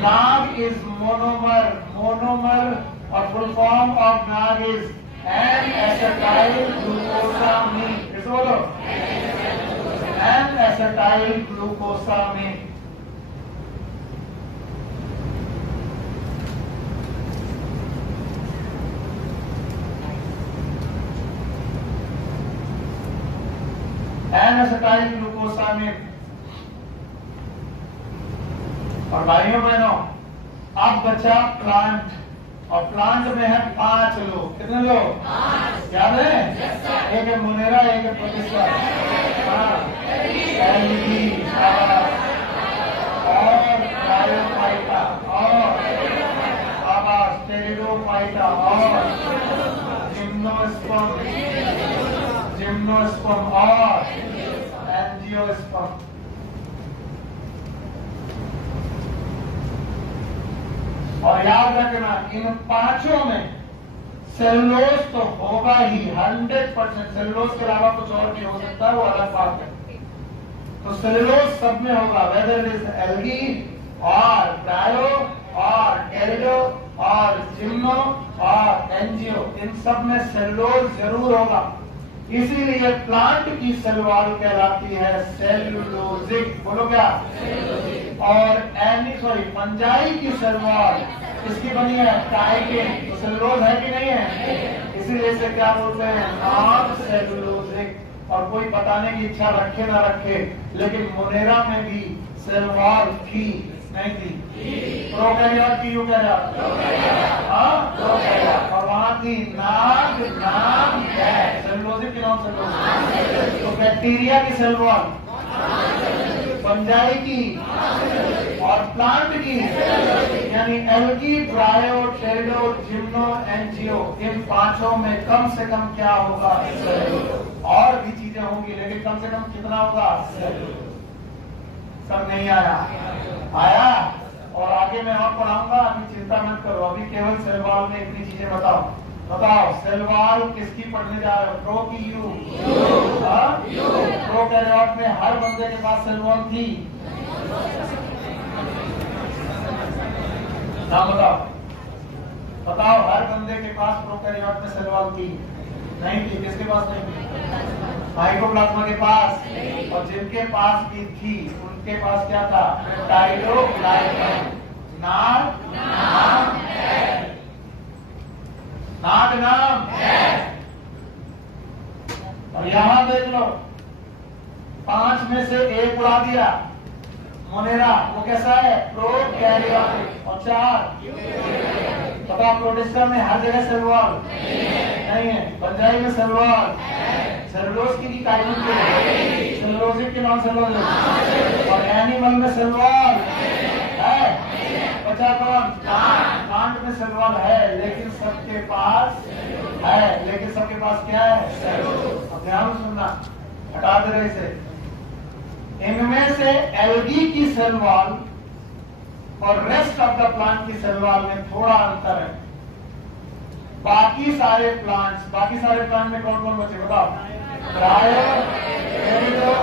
NAG is monomer. Monomer और full form of NAG is N acetyl glucosamine. इसे बोलो, N acetyl glucosamine. N acetyl glucosamine. और भाइयों बहनों, अब बचा प्लांट, और प्लांट में है 5 लोग। कितने लोग? याद है? एक है मोनेरा, एक है प्रोटिस्टा, और ब्रायोफाइटा, और स्टेरिडोफाइटा, और जिम्नोस्पर्म, जिम्नोस्पर्म, और एंजियोस्पर्म। और याद रखना, इन 5 में सेलुलोज तो होगा ही 100%। सेलुलोज के अलावा कुछ और भी हो सकता है, वो अलग बात है। तो सेलुलोज सब में होगा, वेदर इज एल्गी और ब्रायो और टेरिडो और जिम्नो और एंजियो, इन सब में सेलुलोज जरूर होगा। इसीलिए प्लांट की सेल वॉल कहलाती है सेलुलोजिक। बोलो क्या? और फंजाई की सेल वॉल इसकी बनी है काइटिन। तो सेलुलोज है कि नहीं है? इसीलिए इसे क्या बोलते हैं? Non cellulosic. और कोई बताने की इच्छा रखे ना रखे, लेकिन मोनेरा में भी सेल वॉल थी, नहीं थी? प्रोकैरियोट की यूकैरियोट, और वहां थी नाग, नाम है सेलुलोजिक की, नॉन सेलुलोजिक। तो बैक्टीरिया की सेल वॉल, फंजाई की, और प्लांट की, यानी एल्गी, ब्रायो, टेरिडो, जिम्नो, एंजियो, इन 5 में कम से कम क्या होगा? और भी चीजें होंगी, लेकिन कम से कम कितना होगा? सब नहीं आया? आया? और आगे मैं और पढ़ाऊंगा, अभी चिंता मत करो, अभी केवल सेल वॉल में इतनी चीजें बताओ। बताओ सेल वॉल किसकी पढ़ने जा रहे हो? प्रो की यू? प्रोकैरियोट में हर बंदे के पास सेल वॉल थी? नाम बताओ, बताओ, हर बंदे के पास प्रोकैरियोट में सेल वॉल थी? नहीं थी। किसके पास नहीं थी? माइकोप्लाज्मा के पास। और जिनके पास भी थी उनके पास क्या था? डायलोप्लाज्म। नाग नाम है, नाग नाम है। और यहां देख लो, 5 में से 1 उड़ा दिया, मोनेरा, वो कैसा है? प्रोकैरियोटिक। और 4 पता, प्रोटिस्टा में हर जगह सेल वॉल नहीं है, फंजाई में सेल वॉल, सेलुलोज की काइटिन की, सेलुलोजिक की, नॉन सेलुलोजिक। और एनिमल में सेल वॉल है। बचा कौन? प्लांट में सेल वॉल है, लेकिन सबके पास है, लेकिन सबके पास क्या है? अब ध्यान सुनना, हटा दे रहे इसे। इनमें से एल्गी की सेल वॉल और रेस्ट ऑफ द प्लांट की सेल वॉल में थोड़ा अंतर है। बाकी सारे प्लांट में कौन कौन बचे बताओ? ब्रायो, एरिडो,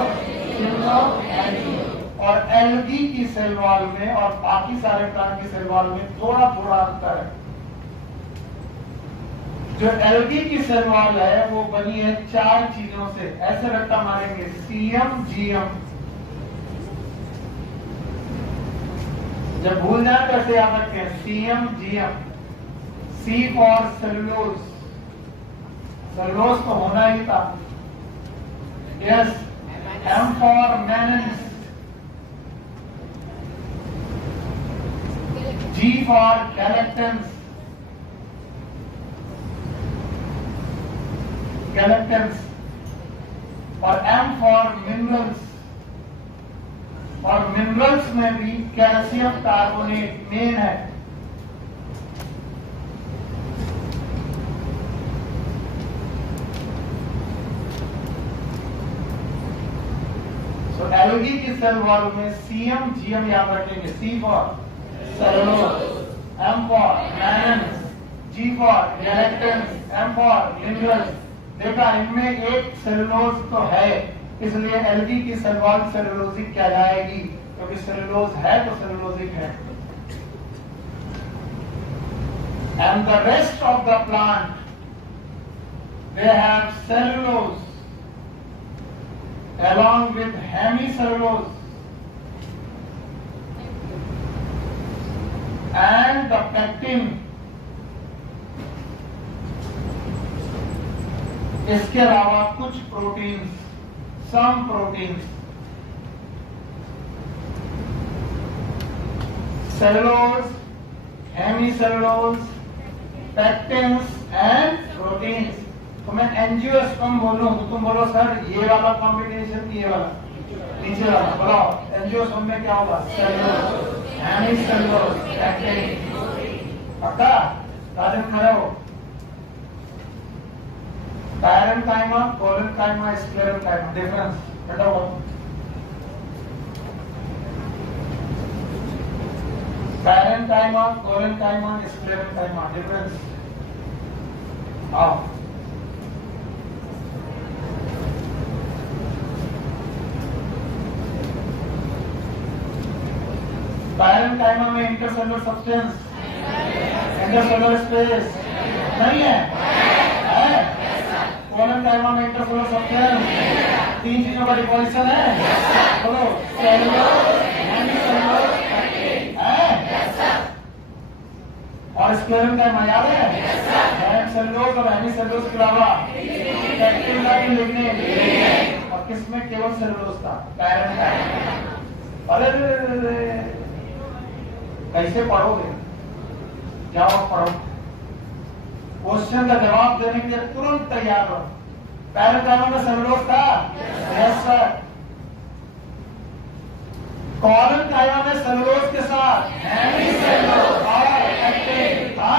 सिम्नो, एंजियो। और एल्गी की सेल वॉल में और बाकी सारे प्लांट की सेल वॉल में थोड़ा थोड़ा अंतर है। जो एल्गी की सेल वॉल है वो बनी है 4 चीजों से। ऐसे रट्टा मारेंगे, सीएम जीएम। जब भूल जाए तो ऐसे याद रखते हैं, CM GM. C for cellulose, cellulose तो होना ही था। Yes. M for mannans, G for galactans, और एम फॉर मिनरल्स। और मिनरल्स में भी कैल्शियम कार्बोनेट मेन है। तो एल्गी की सेल वॉल में सीएम जीएम याद रखेंगे। C for cellulose, M for mannans, G for galactans, M for minerals. देखा, इनमें एक सेलुलोज तो है, इसलिए एल्गी की सेल वॉल सेलुलोजिक कहलाएगी, क्योंकि सेलुलोज है तो सेलुलोजिक है। And the rest of the plant they have cellulose along with hemicellulose and the pectin। इसके अलावा कुछ proteins, some proteins, cellulose, hemicellulose, pectins and proteins. तो मैं एंजियोस्पर्म बोलूं तो तुम बोलो सर ये वाला कॉम्बिनेशन की ये वाला नीचे वाला बोलो। एंजियोस्पर्म में क्या होगा? Cellulose, hemicellulose, pectin. पक्का? राजन खड़े हो। पैरेन्काइमा, कोलेनकाइमा, स्क्लेरेनकाइमा, डिफरेंस बताओ। Parenchyma, collenchyma, sclerenchyma, difference. आओ। पैरेन्काइमा में इंटरसेलुलर सब्सटेंस, इंटरसेलुलर स्पेस नहीं है? कोलेनकाइमा में इंटरसेलुलर सब्सटेंस, 3 चीजों का डिपोजिशन है। बोलो, सेलुलोज, हेमीसेलुलोज, और स्क्लेरेनकाइमा याद है? सेलुलोज और हेमीसेलुलोज के अलावा पेक्टिन का भी लिग्निन, और किसमें केवल सेलुलोज था? पैरेन्काइमा। अरे कैसे पढ़ोगे? जाओ पढ़ो। क्वेश्चन का जवाब देने के लिए तुरंत तैयार रहो। पैरेन्काइमा में सेलुलोज था? Yes sir. कोलेनकाइमा में सेलुलोज के साथ हेमीसेलुलोज और पेक्टिन था,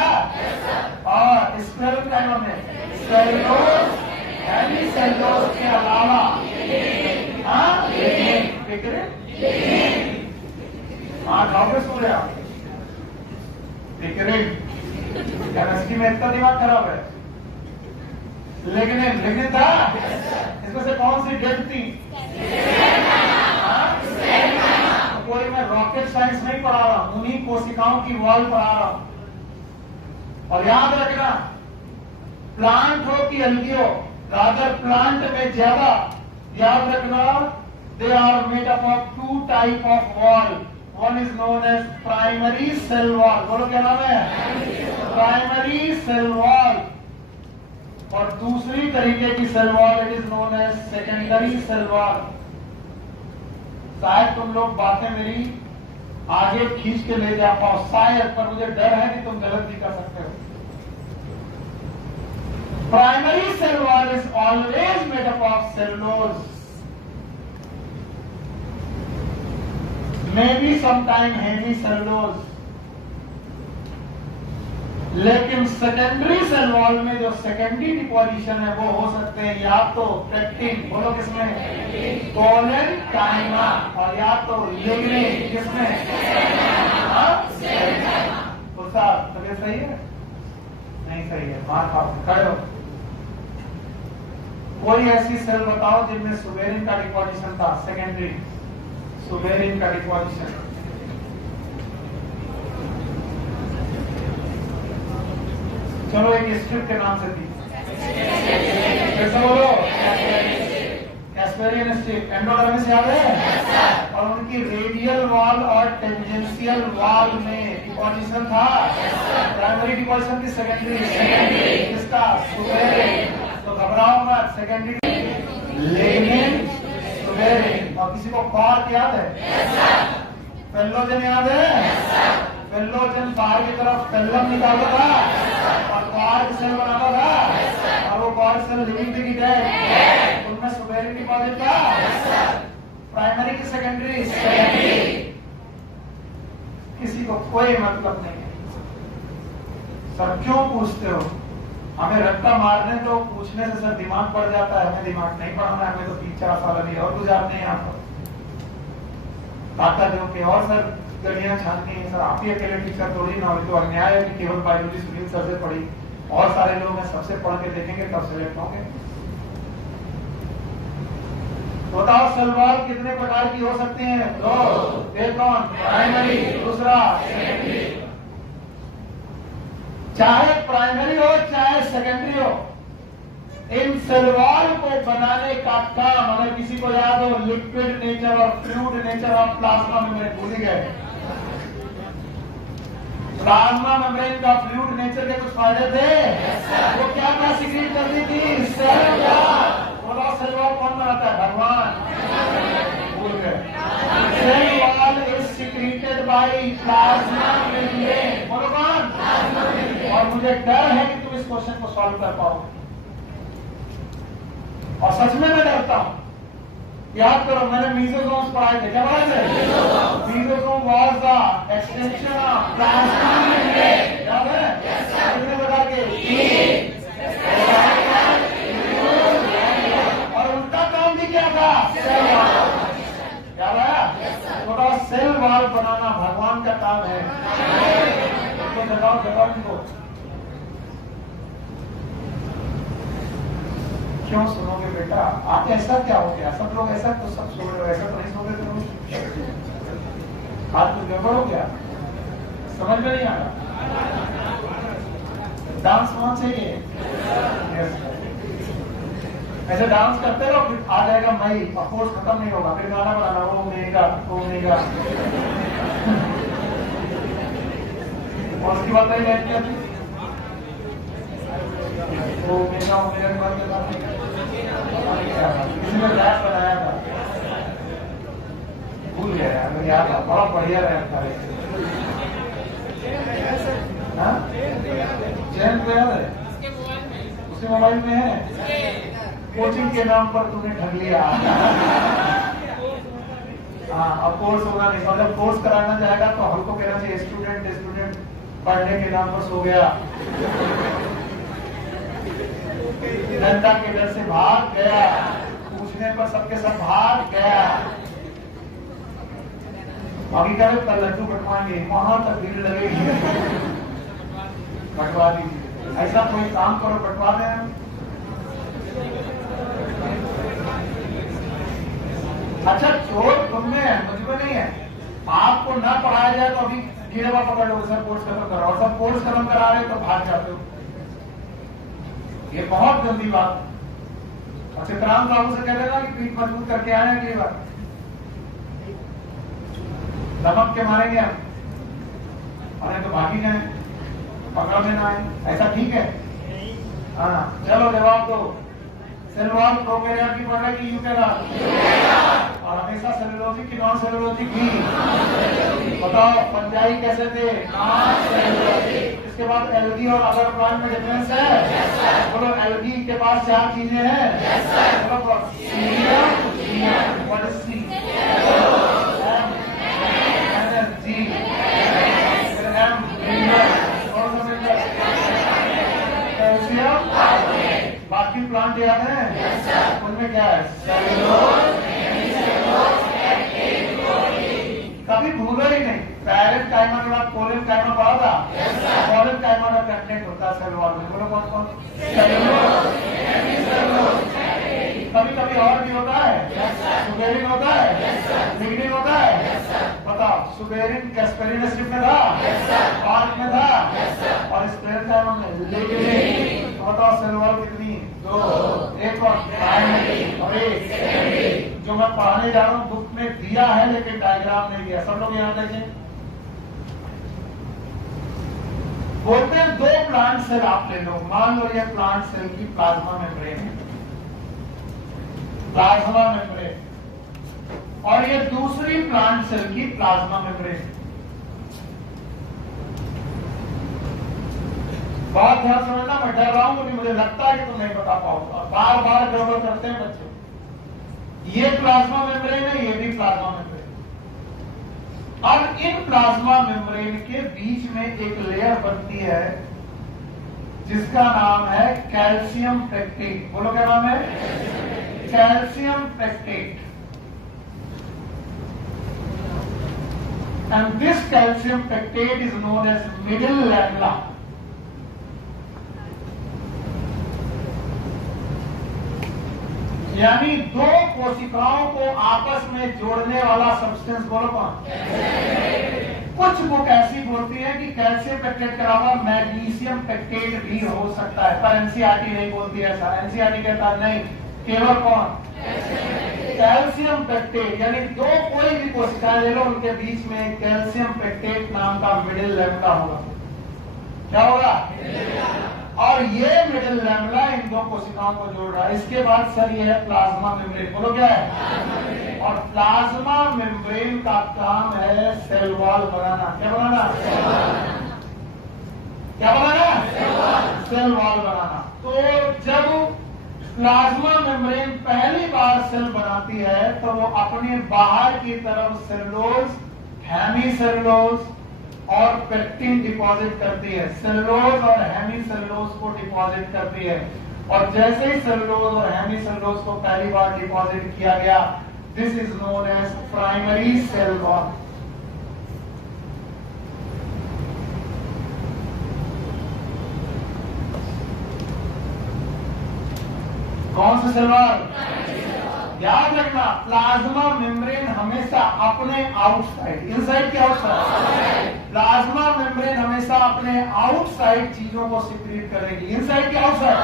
और स्क्लेरेनकाइमा में सेलुलोज, हेमीसेलुलोज के अलावा खाओगे सो गया। केमिस्ट्री में इतना दिमाग खराब है। लिग्निन था? इसमें से कौन सी डेट थी? कोई मैं रॉकेट साइंस नहीं पढ़ा रहा, उन्हीं कोशिकाओं की वॉल पढ़ा रहा हूं। और याद रखना, प्लांट हो कि एल्गी हो, रादर प्लांट में ज्यादा याद रखना, they are made up of 2 type of wall. One is known as primary cell wall। बोलो क्या नाम है? Primary cell wall. और दूसरी तरीके की cell wall it is known as secondary cell wall. शायद तुम लोग बातें मेरी आगे खींच के ले जा पाओ, शायद, पर मुझे डर है कि तुम गलत भी कर सकते हो। Primary cell wall is always made up of cellulose, may be sometime hemicellulose. लेकिन सेकेंडरी सेल वॉल में जो सेकेंडरी डिपोजिशन है वो हो सकते हैं या तो पेक्टिन, बोलो किसमें, कोलेंटाइना, और या तो लिग्निन, किसमें, तो साहब तबीयत सही है, नहीं सही है, मार खाओ, खड़े हो। कोई ऐसी सेल बताओ जिनमें सुबेरिन का डिपोजिशन था, सेकेंडरी सुबेरिन का डिपोजिशन। चलो एक स्ट्रिप के नाम से थी, कैसे बोलो, कैस्पेरियन स्ट्रिप। एंडोडर्मिस याद है, और उनकी रेडियल वॉल और टेंजेंशियल वॉल में डिपोजिशन था, प्राइमरी डिपोजिशन की सेकेंडरी, किसका, सुबेरिन। तो घबराओ मत, सेकेंडरी लिग्निन, सुबेरिन। और किसी को कॉर्क याद है, फेल्लोजन याद है, फेल्लोजन बाहर की तरफ फेल्लम निकालता था और कॉर्क सेल बनाता था, और वो कॉर्क सेल लिविंग थी कि डेड, उनमें सुबेरिन डिपॉजिट था, प्राइमरी की सेकेंडरी, किसी को कोई मतलब नहीं है। सर क्यों पूछते हो, हमें रट्टा मारने तो पूछने से सर दिमाग पड़ जाता है, हमें दिमाग नहीं पढ़ाना है, हमें तो 3-4 साल अभी और गुजारते हैं यहाँ पर ताकत दो के, और सर गलियां छाननी है। सर आप ही अकेले टीचर थोड़ी ना, तो अन्याय है कि केवल बायोलॉजी सुनील सर से पढ़ी, और सारे लोग हैं, सबसे पढ़ के देखेंगे तब सिलेक्ट होंगे। बताओ सेल वॉल कितने प्रकार की हो सकती है, 2। एक कौन, प्राइमरी, दूसरा सेकेंडरी। चाहे प्राइमरी हो चाहे सेकेंडरी हो, इन सेल वॉल को बनाने का काम, अगर किसी को याद हो, लिक्विड नेचर और fluid nature of plasma membrane, भूल गए। प्लाज्मा मेम्ब्रेन का फ्लूइड नेचर के कुछ फायदे थे, वो क्या क्या सीक्रेट करती थी, सेल वॉल। बोलो सेल वॉल कौन बनाता है, भगवान, भूल गए। Cell wall is secreted by plasma membrane, बोलो कौन, और मुझे डर है कि तुम इस क्वेश्चन को सॉल्व कर पाओगे, और सच में मैं डरता हूं। याद करो, मैंने मीजोसोम्स पढ़ाए थे, क्या पढ़ाए थे, mesosome was the extension of plasma membrane, याद है, कितने प्रकार के, और उनका काम भी क्या था, सेल वॉल, याद है, थोड़ा सेल वॉल बनाना भगवान का काम है। तो जगाओ इनको, क्यों सुनोगे बेटा, आप ऐसा क्या हो गया, सब लोग ऐसा तो सब सो रहे हो, ऐसा तो नहीं सो रहे थे, आज तो गड़बड़ हो गया, समझ में नहीं आया। डांस होना चाहिए, ऐसे डांस करते रहो, फिर आ जाएगा मई, कोर्स खत्म नहीं होगा, फिर गाना बनाना, वो मेगा और उसकी बात नहीं रहती, वो मेगा की बात करता, किसी ने रैप बनाया था, भूल गया यार, याद था, बड़ा बढ़िया रैप था, चैन पे याद है, उसके मोबाइल में है, कोचिंग के नाम पर तूने ठग लिया। हाँ, अब कोर्स होगा नहीं, और जब कोर्स कराना जाएगा तो हमको कहना चाहिए स्टूडेंट पढ़ने के नाम पर सो गया, जनता के डर से भाग गया, पूछने पर सबके सब भाग गया। अभी कल लड्डू बंटवाएंगे, वहां तक भीड़ लगेगी, बंटवा दीजिए, ऐसा कोई काम करो, बंटवा दें। अच्छा चोट तुमने है, मुझको नहीं है, आपको ना पढ़ाया जाए तो अभी गिरवा पकड़ लो, सर कोर्स खत्म करो, और सब कोर्स खत्म करा रहे तो भाग जाते हो, ये बहुत गंदी बात। और चित्रांग बाबू से कह देना कि पीठ मजबूत करके आए हैं अगली बार, दमक के मारेंगे हम, अरे तो भागी जाए, पकड़ में ना आए, ऐसा ठीक है। हाँ चलो जवाब दो, सेल वॉल प्रोकैरियोट की पढ़ रहे कि यूकेरियोट, और हमेशा सेलुलोजिक की नॉन सेलुलोजिक की, बताओ पंजाई कैसे थे, नॉन सेलुलोजिक। इसके बाद एल्गी और अदर प्लांट में डिफरेंस है, बोलो एल्गी के पास 4 चीजें हैं, बोलो सीरियम, what is C, energy, M mineral, calcium, बाकी प्लांट प्लांट याद है? उनमें क्या है? सेलुलोज, कभी भूलो ही नहीं। पैरेंट काइमा के बाद कोलन काइमा पढ़ा था। कोलन काइमा का कंटेंट होता है सेल वॉल में। बोलो कौन कौन? कभी कभी और भी होता है, सुबेरिन होता है, लिग्निन होता है। बताओ, सुबेरिन कैस्पेरिन स्ट्रिप में था, पार्क में था, और स्क्लेरल काइमा में लिग्निन। तो बताओ सेल वॉल कितनी? 2, एक और प्राइमरी और एक सेकेंडरी। जो मैं पढ़ाने जा रहा हूँ बुक में दिया है लेकिन डायग्राम नहीं दिया। सब लोग यहाँ देखें। बोलते हैं 2 प्लांट सेल आप ले लो। मान लो ये प्लांट सेल की प्लाज्मा मेम्ब्रेन है, प्लाज्मा मेम्ब्रेन, और ये दूसरी प्लांट सेल की प्लाज्मा मेम्ब्रेन। बहुत ध्यान समझना, मैं डर रहा हूं क्योंकि मुझे लगता है कि तुम नहीं बता पाओगे। बार बार गड़बड़ करते हैं बच्चे। ये प्लाज्मा मेम्ब्रेन है, ये भी प्लाज्मा मेम्ब्रेन। अब इन प्लाज्मा मेम्ब्रेन के बीच में एक लेयर बनती है जिसका नाम है कैल्शियम पेक्टेट। बोलो क्या नाम है? Calcium pectate. And this calcium pectate is known as middle lamella. यानी 2 कोशिकाओं को आपस में जोड़ने वाला सब्सटेंस। बोलो कौन? कुछ बुक ऐसी बोलती है कि कैल्शियम पेक्टेट के अलावा मैग्नीशियम पेक्टेट भी हो सकता है, पर एनसीईआरटी नहीं बोलती ऐसा। एनसीईआरटी कहता है नहीं, केवल कौन? Calcium pectate. यानी 2 कोई भी कोशिकाएं ले लो, उनके बीच में कैल्शियम पेक्टेट नाम का मिडिल लैमेला होगा। क्या होगा? और ये मिडिल लैमेला इन 2 कोशिकाओं को जोड़ रहा है। इसके बाद सर ये है प्लाज्मा मेम्ब्रेन। बोलो क्या है? और प्लाज्मा मेम्ब्रेन का काम है सेल वॉल बनाना। क्या बनाना? क्या बनाना? सेल वॉल बनाना। तो जब प्लाज्मा मेम्ब्रेन पहली बार सेल बनाती है तो वो अपने बाहर की तरफ सेलुलोज, हेमीसेलुलोज और पेक्टिन डिपॉजिट करती है। सेलुलोज और हेमीसेलुलोज को डिपॉजिट करती है, और जैसे ही सेलुलोज और हेमीसेलुलोज को पहली बार डिपॉजिट किया गया, this is known as primary cell wall. कौन सा सेल वॉल? याद रखना, प्लाज्मा मेम्ब्रेन हमेशा अपने आउटसाइड, इनसाइड के आउटसाइड, प्लाज्मा मेम्ब्रेन हमेशा अपने आउटसाइड चीजों को सिक्रीट करेगी। इनसाइड के आउटसाइड,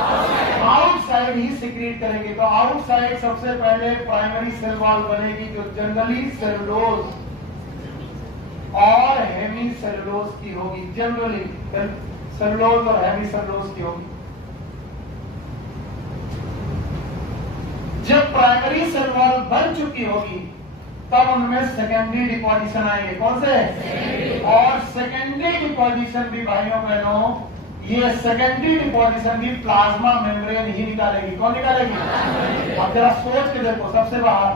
आउटसाइड ही सिक्रीट करेगी। तो आउटसाइड सबसे पहले प्राइमरी सेल वॉल बनेगी, जो जनरली सेलुलोज और हेमीसेलुलोज की होगी। जनरली सेलुलोज और हेमीसेलुलोज की होगी। जब प्राइमरी सेल वॉल बन चुकी होगी तब उनमें सेकेंडरी डिपोजिशन आएंगे। कौन से? और सेकेंडरी डिपोजिशन भी भाइयों बहनों, ये सेकेंडरी डिपोजिशन भी प्लाज्मा मेम्ब्रेन ही निकालेगी। कौन निकालेगी? अब जरा सोच के देखो, सबसे बाहर,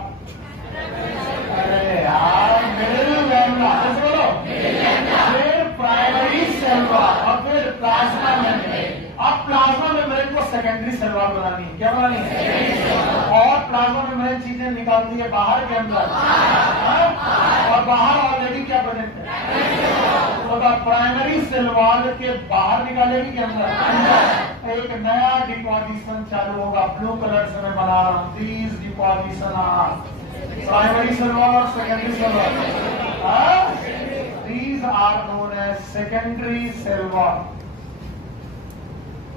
अरे यार, मिडिल लैमेला, बोलो, फिर प्राइमरी सेल वॉल और फिर प्लाज्मा मेम्ब्रेन। अब प्लाज्मा मेम्ब्रेन को सेकेंडरी सेल वॉल बनानी है। क्या बनानी है? और प्लाज्मा मेम्ब्रेन चीजें निकालती है बाहर के अंदर, और बाहर ऑलरेडी क्या प्रेजेंट है? तो प्राइमरी सेल वॉल के बाहर निकालेगी के अंदर एक नया डिपोजिशन चालू होगा। ब्लू कलर से मैं बना रहा हूँ। These deposition are primary cell wall और secondary cell wall. These are known as secondary cell wall.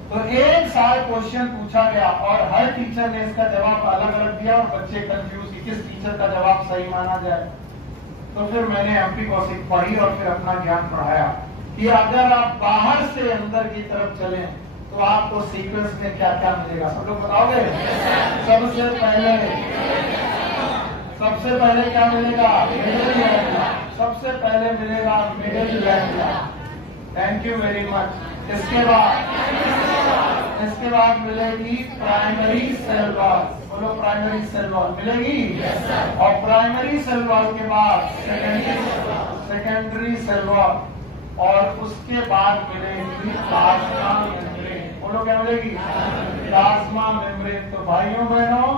तो एक साल क्वेश्चन पूछा गया और हर टीचर ने इसका जवाब अलग अलग दिया और बच्चे कंफ्यूज कि किस टीचर का जवाब सही माना जाए। तो फिर मैंने एमपी कौशिक पढ़ी और फिर अपना ज्ञान बढ़ाया कि अगर आप बाहर से अंदर की तरफ चलें तो आपको सीक्वेंस में क्या क्या मिलेगा। सब लोग बताओगे? सबसे पहले क्या मिलेगा? Middle lamella. सबसे पहले मिलेगा middle lamella. Thank you very much. इसके बाद मिलेगी प्राइमरी सेल वॉल। बोलो, प्राइमरी सेल वॉल मिलेगी। और प्राइमरी सेल वॉल के बाद सेकेंडरी सेल वॉल, और उसके बाद मिलेगी प्लाज्मा मेम्ब्रेन। बोलो क्या मिलेगी? Plasma membrane. तो भाइयों बहनों,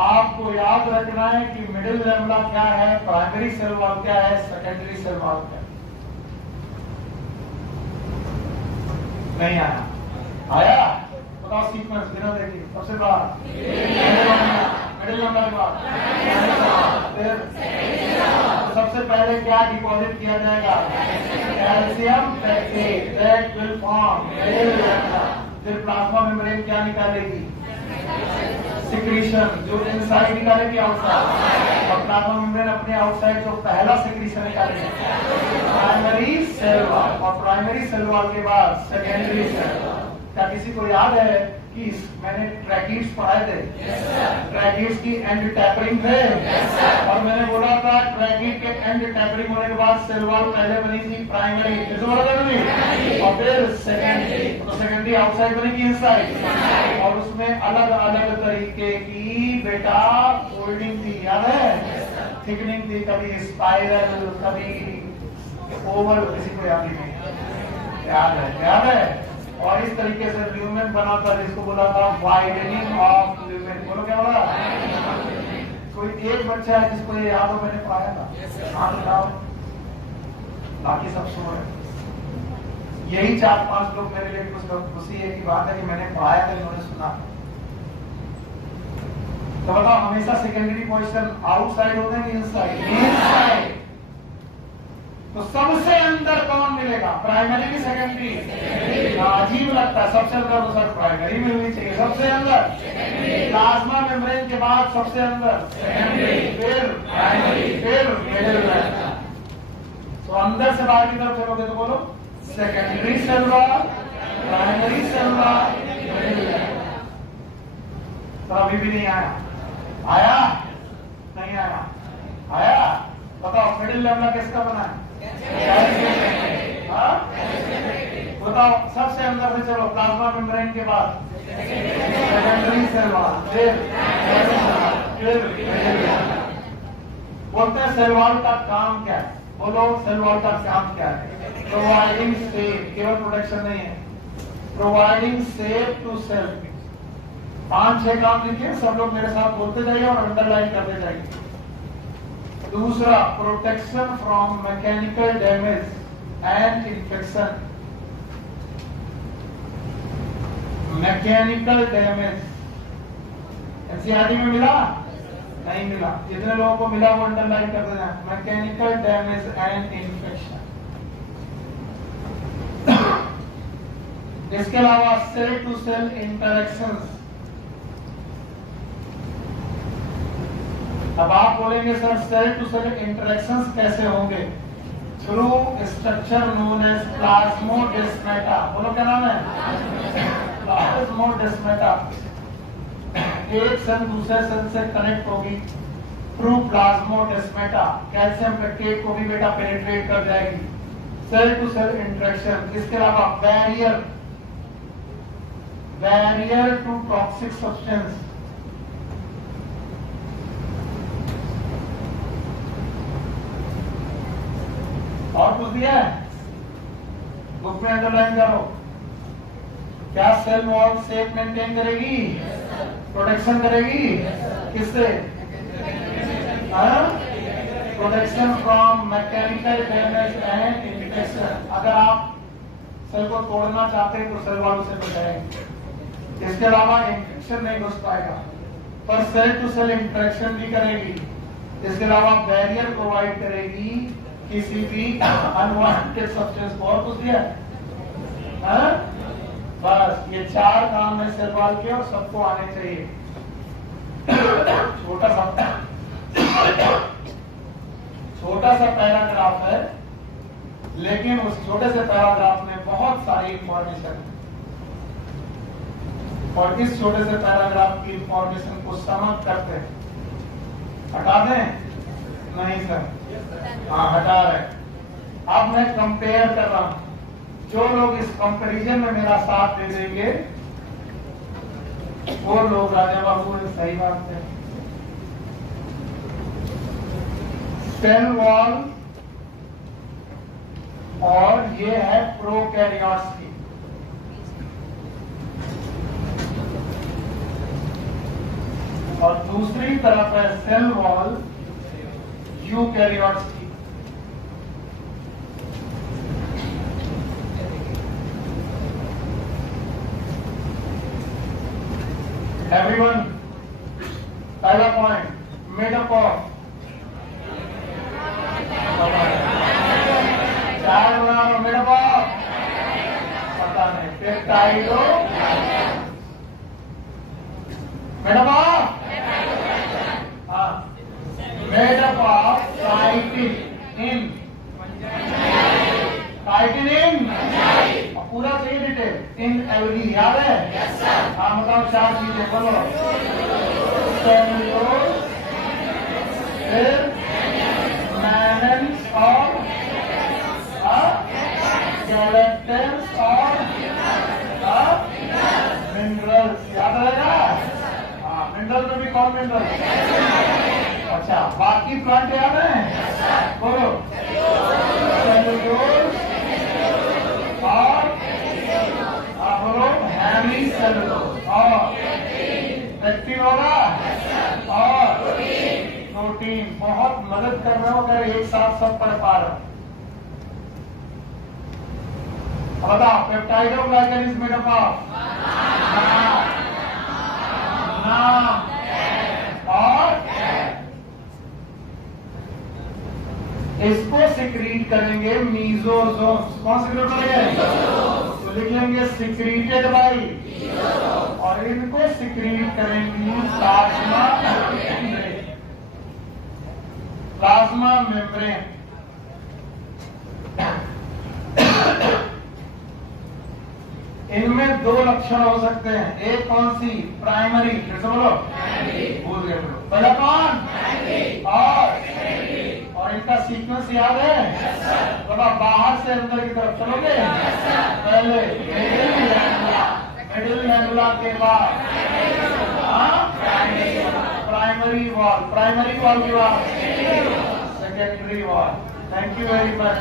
आपको याद रखना है कि मिडिल लैमेला क्या है, प्राइमरी सेल वॉल क्या है, सेकेंडरी सेल वॉल क्या है। नहीं आया? आया? बताओ सीक्वेंस बिना देखिए। सबसे बाहर मिडिल लैमेला के बाद फिर सबसे पहले क्या डिपॉजिट किया जाएगा? Calcium packet that will form middle lamella. फिर प्लाज्मा मेम्ब्रेन क्या निकालेगी? सिक्रीशन, जो इनसाइड निकालेगी आउटसाइड। और प्लाज्मा मेम्ब्रेन अपने आउटसाइड जो पहला सिक्रीशन निकालेगी प्राइमरी सेल वॉल, और प्राइमरी सेल वॉल के बाद सेकेंडरी सेल वॉल। क्या किसी को याद है कि मैंने ट्रैकिड्स पढ़ाए थे? ट्रैकिड्स की एंड टैपरिंग थे, और मैंने बोला था ट्रैकिड के एंड टैपरिंग होने के बाद सेल वॉल पहले बनी थी प्राइमरी, किसे बोला था नहीं? और फिर सेकेंडरी। तो सेकेंडरी आउटसाइड बनेगी इनसाइड, और उसमें अलग अलग तरीके की बेटा फोल्डिंग थी, याद है? थिकनिंग थी, कभी स्पाइरल, कभी ओवल, किसी को याद नहीं? याद है? याद है? और इस तरीके से ल्यूमेन बना था, जिसको बोला था वाइडनिंग ऑफ ल्यूमेन। बोलो क्या बोला? कोई एक बच्चा है जिसको ये याद हो? मैंने पढ़ाया था, हाँ बताओ। बाकी सब सो रहे। यही 4-5 लोग मेरे लिए कुछ खुशी है की बात है कि मैंने पढ़ाया था, इन्होंने सुना। तो बताओ, हमेशा सेकेंडरी पोजीशन आउटसाइड होते हैं कि इनसाइड? इनसाइड। तो सबसे अंदर कौन मिलेगा? प्राइमरी की सेकेंडरी? अजीब लगता है, सबसे अंदर तो सर प्राइमरी मिलनी चाहिए। सबसे अंदर प्लाज्मा मेम्ब्रेन के बाद सबसे अंदर सेकेंडरी, फिर प्राइमरी, फिर मिडिल लैमेला। तो अंदर से बाहर की तरफ चलोगे तो बोलो secondary cell wall, primary cell wall, middle lamella. तो अभी भी नहीं आया? आया? नहीं आया? आया? बताओ मिडिल लैमेला किसका बना है? बताओ सबसे अंदर से चलो, प्लाज्मा मेम्ब्रेन के बाद सेकेंडरी सेल वॉल, फिर बोलते हैं सेल वॉल का काम क्या है? बोलो सेल वॉल का काम क्या है? प्रोवाइडिंग सेफ, केवल प्रोटेक्शन नहीं है, प्रोवाइडिंग सेफ टू सेल। 5-6 काम लिखिए, सब लोग मेरे साथ बोलते जाइए और अंडरलाइन करते जाइए। दूसरा, protection from mechanical damage and infection. Mechanical damage NCERT में मिला? नहीं मिला। जितने लोगों को मिला वो अंडरलाइन करते जाए। Mechanical damage and infection. इसके अलावा सेल टू सेल इंटरेक्शंस। अब आप बोलेंगे sir cell to cell interactions कैसे होंगे? Through structure known as plasmodesmata. बोलो क्या नाम है? प्लाज्मोडेस्माटा। एक सेल दूसरे सेल से कनेक्ट होगी थ्रू प्लाज्मोडेस्माटा। कैल्शियम पेप्टाइड को भी बेटा पेनिट्रेट कर जाएगी। Cell to cell interaction. इसके अलावा barrier, barrier to toxic substance. और कुछ दिया है? बुक में अंडरलाइन करो। क्या सेल वॉल शेप मेंटेन करेगी? प्रोटेक्शन करेगी? किससे? Protection from mechanical damage and infection. अगर आप सेल को तोड़ना चाहते हैं तो सेल वॉल से बचाएंगे। इसके अलावा इन्फेक्शन नहीं घुस पाएगा, पर सेल टू सेल इंटरेक्शन भी करेगी। इसके अलावा बैरियर प्रोवाइड करेगी किसी भी अनवांटेड सब्सटेंस को। और कुछ दिया? बस ये 4 काम है सेल वॉल के, और सबको आने चाहिए। छोटा सा पैराग्राफ है, लेकिन उस छोटे से पैराग्राफ में बहुत सारी इंफॉर्मेशन है, और इस छोटे से पैराग्राफ की इंफॉर्मेशन को समझ करते हटा दें? नहीं सर, हाँ हटा रहे। अब मैं कंपेयर कर रहा हूं। जो लोग इस कंपैरिजन में मेरा साथ दे देंगे वो लोग राजा बाबू ने सही बात है। सेल वॉल और ये है प्रोकैरियोट्स की। और दूसरी तरफ है सेल वॉल यूकैरियोट्स की। एवरीवन, पहला पॉइंट मेड अप ऑफ चार बना लो, मेड अप ऑफ पता नहीं, पेप्टाइडो मेड अप ऑफ, हाँ, मेड अप ऑफ काइटिन इन, काइटिन इन, पूरा सही डिटेल इन एलगी याद है? हाँ बताओ, चार चीजें बोलो। सेलुलोज, फिर मैनन्स और स्केलेटन्स और मिनरल्स, याद रहेगा? हाँ, मिनरल में भी कौन मिनरल? अच्छा, बाकी प्लांट याद है? बोलो। सेलुलोज और बोलो हेमी सेलुलोज और पेक्टिन होगा और प्रोटीन। बहुत मदद कर रहे हो अगर एक साथ सब पढ़ पा रहे हो। बताओ, peptidoglycan is made up of नाम और इसको सिक्रीट करेंगे मीजोसोम्स। कौन सिक्रीट करेंगे? तो लिख लेंगे सिक्रीटेड बाई, और इनको सिक्रीट करेंगी प्लाज्मा मेम्ब्रेन। प्लाज्मा मेम्ब्रेन इनमें दो लक्षण हो सकते हैं। एक कौन सी? प्राइमरी, फिर से बोलो, भूल गए बोलो। पहला कौन? और इनका सीक्वेंस याद है? तो बाहर से अंदर की तरफ चलोगे, पहले मिडिल मैनुला के बाद प्राइमरी वॉल, प्राइमरी वॉल के बाद secondary wall. Thank you very much.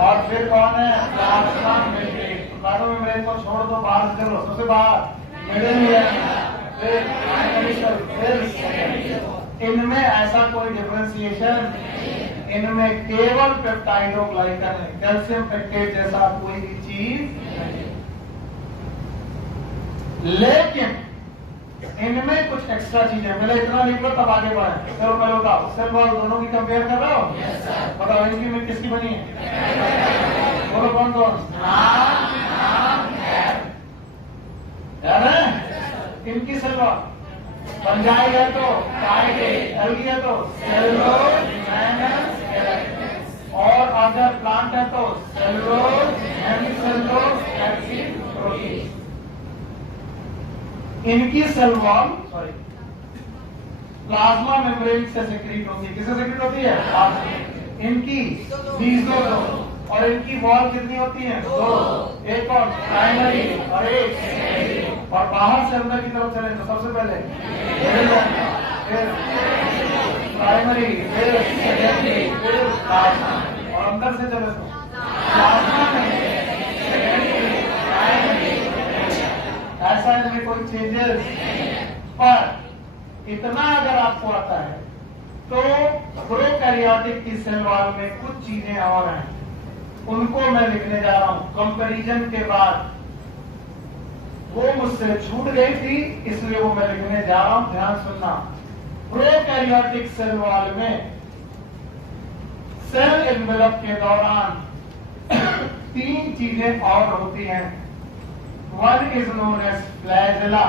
और फिर कौन है? Plasma membrane. प्लाज्मा मेम्ब्रेन को छोड़ दो, बाहर से चलो, सबसे बाहर मिडिल फिर प्राइमरी सेल, फिर इनमें ऐसा कोई डिफरेंशिएशन, इनमें केवल पेप्टाइडोग्लाइकन है, कैल्शियम पेक्टेट जैसा कोई भी चीज नहीं। लेकिन इनमें कुछ एक्स्ट्रा चीजें, पहले इतना लिख लो तब आगे बढ़े। चलो पहले बताओ, सेल वॉल दोनों की कंपेयर कर रहे हो? बताओ इनकी में किसकी बनी है? बोलो कौन कौन? याद है? इनकी सेल वॉल पंजाई है तो एल्गी है तो सेलुलोज, मैनस, स्केलेटन, और अगर प्लांट है तो सेलुलोज, हेमीसेलुलोज, एक्सिन, प्रोटीन। इनकी सेल वॉल प्लाज्मा मेम्ब्रेन से सिक्रीट होती है। किससे सिक्रीट होती है? इनकी मीजोसोम। और इनकी वॉल कितनी होती है? दो, एक और प्राइमरी और एक, और बाहर से अंदर की तरफ चले तो सबसे पहले फिर प्राइमरी, फिर सेकेंडरी, फिर प्लाज्मा, और अंदर से चले तो प्लाज्मा में ऐसा इनमें कोई चेंजेस। पर इतना अगर आपको आता है तो प्रोकैरियोटिक की सेल वॉल में कुछ चीजें और हैं, उनको मैं लिखने जा रहा हूं। कंपैरिजन के बाद वो मुझसे छूट गई थी, इसलिए वो मैं लिखने जा रहा हूं, ध्यान सुनना। प्रोकैरियोटिक सेल वॉल में सेल एनवेलप के दौरान तीन चीजें और होती हैं। One is known as flagella,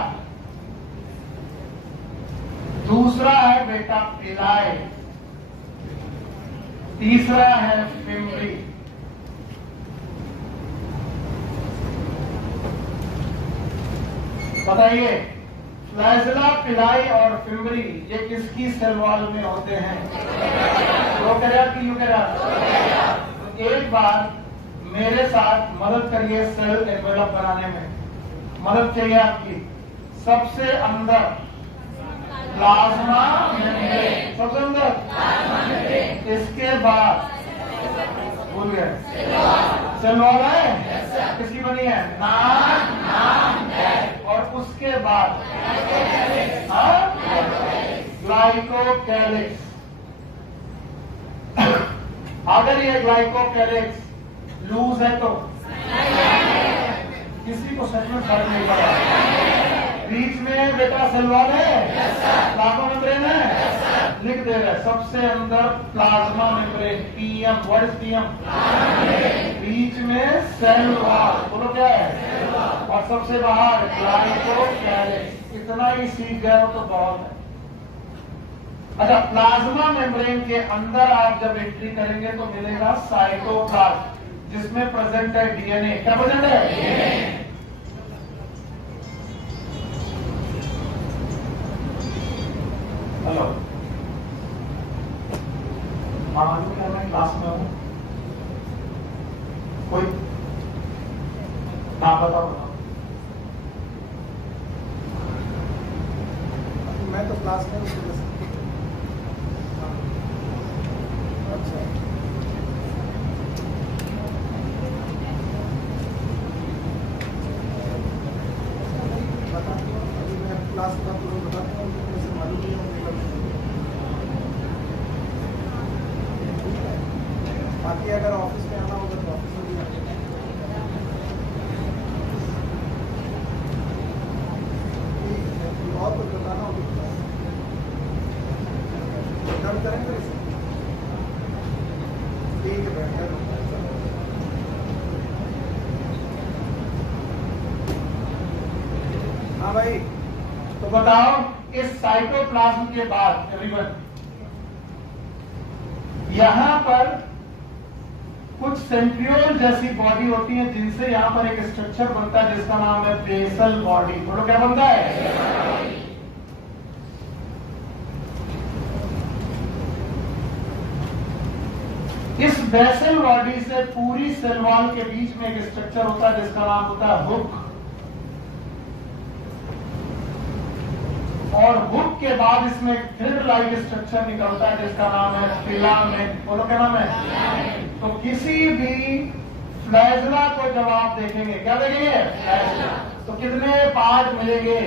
दूसरा है बेटा पिलाई, तीसरा है फिम्बरी। बताइए, फ्लैजेला, पिलाई और फिम्बरी ये किसकी सेल वॉल में होते हैं? प्रोकैरियोट की यूकैरियोट? तो एक बार मेरे साथ मदद करिए सेल एनवेलप बनाने में। मदद चाहिए आपकी। सबसे अंदर प्लाज्मा मेम्ब्रेन, सबसे अंदर, इसके बाद भूल गए सेल वॉल है, किसकी बनी है? नाम, और उसके बाद ग्लाइकोकैलिक्स। अगर ये ग्लाइकोकैलिक्स लूज है तो किसी को सच में फर्क नहीं पड़ा। बीच में बेटा सेल वॉल है, प्लाज्मा मेम्ब्रेन है, लिख दे रहे सबसे अंदर plasma membrane, PM. What is PM? बीच में सेल वॉल, बोलो क्या है? और सबसे बाहर ग्लाइकोकैलिक्स। इतना ही सीख गए हो तो बहुत है। अच्छा, प्लाज्मा मेम्ब्रेन के अंदर आप जब एंट्री करेंगे तो मिलेगा साइटोप्लाज्म, जिसमें प्रेजेंट है डीएनए। क्या प्रेजेंट है? डीएनए। हेलो, मालूम क्या मैं क्लास में हूँ? कोई नाम बताओ। मैं तो क्लास में हूँ। अच्छा, बताता हूँ। अभी मैं क्लास का पूरा बताता हूँ, मुझे मालूम नहीं है। बाकी अगर ऑफिस में आना होगा तो ऑफिस में भी आना। और कुछ बताना होगा डन करेंगे इसे। ठीक है बेहतर। हाँ भाई, तो बताओ, इस साइटोप्लाज्म के बाद एवरीवन, यहां पर कुछ सेंट्रियोल जैसी बॉडी होती है, जिनसे यहां पर एक स्ट्रक्चर बनता है जिसका नाम है बेसल बॉडी। बोलो क्या बनता है? इस बेसल बॉडी से पूरी सेल वॉल के बीच में एक स्ट्रक्चर होता है जिसका नाम होता है हुक। और हुक के बाद इसमें थ्रेड लाइक स्ट्रक्चर निकलता है जिसका नाम है फिलामेंट। बोलो क्या नाम है? तो किसी भी फ्लैजला को जब आप देखेंगे, क्या देखेंगे? तो कितने पार्ट मिलेंगे?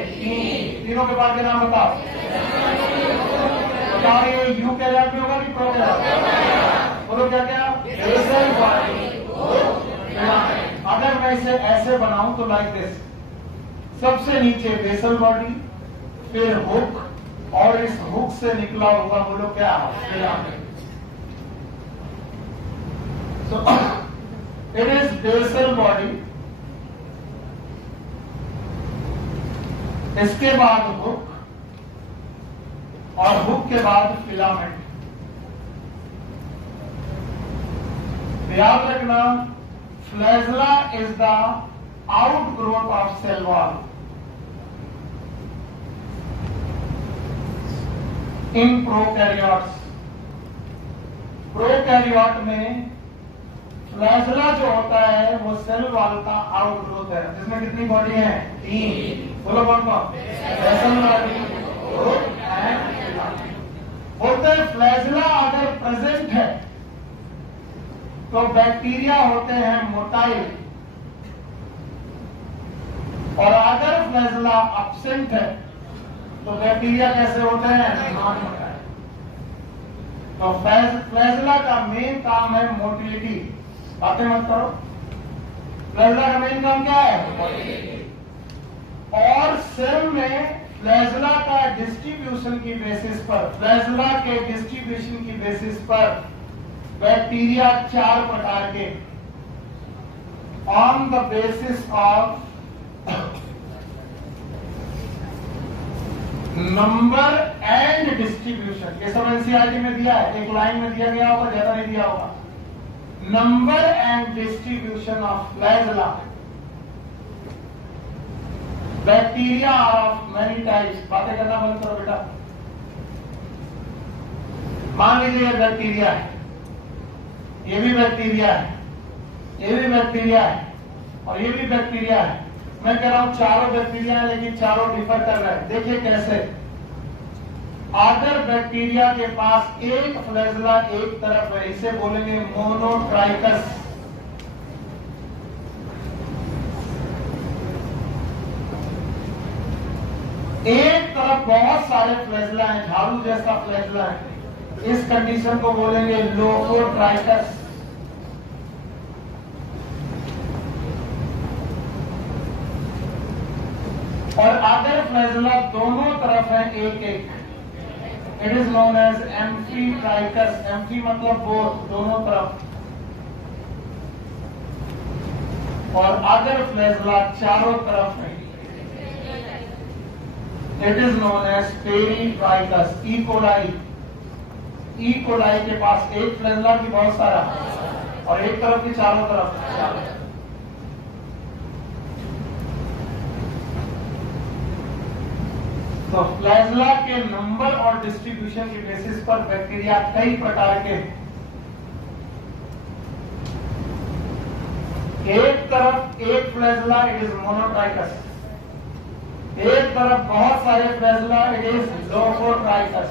तीनों के पार्ट के नाम बताओ। बताओ, ये यू कैरियर में होगा कि प्रो कैरियर? बोलो क्या क्या? बेसल बॉडी, अगर मैं इसे ऐसे बनाऊं तो लाइक दिस, सबसे नीचे बेसल बॉडी, फिर हुक, और इस हुक से निकला हुआ बोलो क्या? Filament. So it is basal body, इसके बाद हुक, और हुक के बाद फिलामेंट। याद रखना, flagella is the outgrowth of cell wall. In prokaryotes, prokaryote में फ्लैजला जो होता है वो सेल वॉल का आउटग्रोथ है, जिसमें कितनी बॉडी है? 3। बोलो कौन कौन? Basal body, hook and filament. बोलते हैं फ्लैजला अगर प्रेजेंट है तो बैक्टीरिया होते हैं मोटाइल, और अगर फ्लैजला एब्सेंट है तो बैक्टीरिया कैसे होते हैं? Non motile. तो फ्लैजला का मेन काम है मोटिलिटी। बातें मत करो। फ्लैजला का मेन काम क्या है? और सेल में फ्लैजला का डिस्ट्रीब्यूशन की बेसिस पर, फ्लैजला के डिस्ट्रीब्यूशन की बेसिस पर बैक्टीरिया 4 प्रकार के, on the basis of number and distribution. ये सब एनसीईआरटी में दिया है, एक लाइन में दिया गया होगा, ज्यादा नहीं दिया होगा। Number and distribution of flagella. Bacteria are of many types. बातें करना बंद करो बेटा। मान लीजिए ये बैक्टीरिया है, ये भी बैक्टीरिया है, ये भी बैक्टीरिया है, और ये भी बैक्टीरिया है। मैं कह रहा हूं चारों बैक्टीरिया है, लेकिन चारों डिफर कर रहे हैं। देखिए कैसे। अगर बैक्टीरिया के पास एक फ्लैजला एक तरफ है, इसे बोलेंगे मोनोट्राइकस। एक तरफ बहुत सारे फ्लैजला हैं, झाड़ू जैसा फ्लैजला है, इस कंडीशन को बोलेंगे लोकोट्राइकस। और अगर फ्लैजला दोनों तरफ है एक एक, it is known as amphitrichous. Amphi मतलब बोथ, दोनों तरफ। और अगर फ्लैजला चारों तरफ है, it is known as peritrichous. E coli के पास एक फ्लैजला की बहुत सारा, और एक तरफ की चारों तरफ। तो फ्लैजला के नंबर और डिस्ट्रीब्यूशन के बेसिस पर बैक्टीरिया कई प्रकार के, एक तरफ एक फ्लैजला, इट इज मोनोट्राइकस। एक तरफ बहुत सारे फ्लैजला, इट इज लोकोट्राइकस।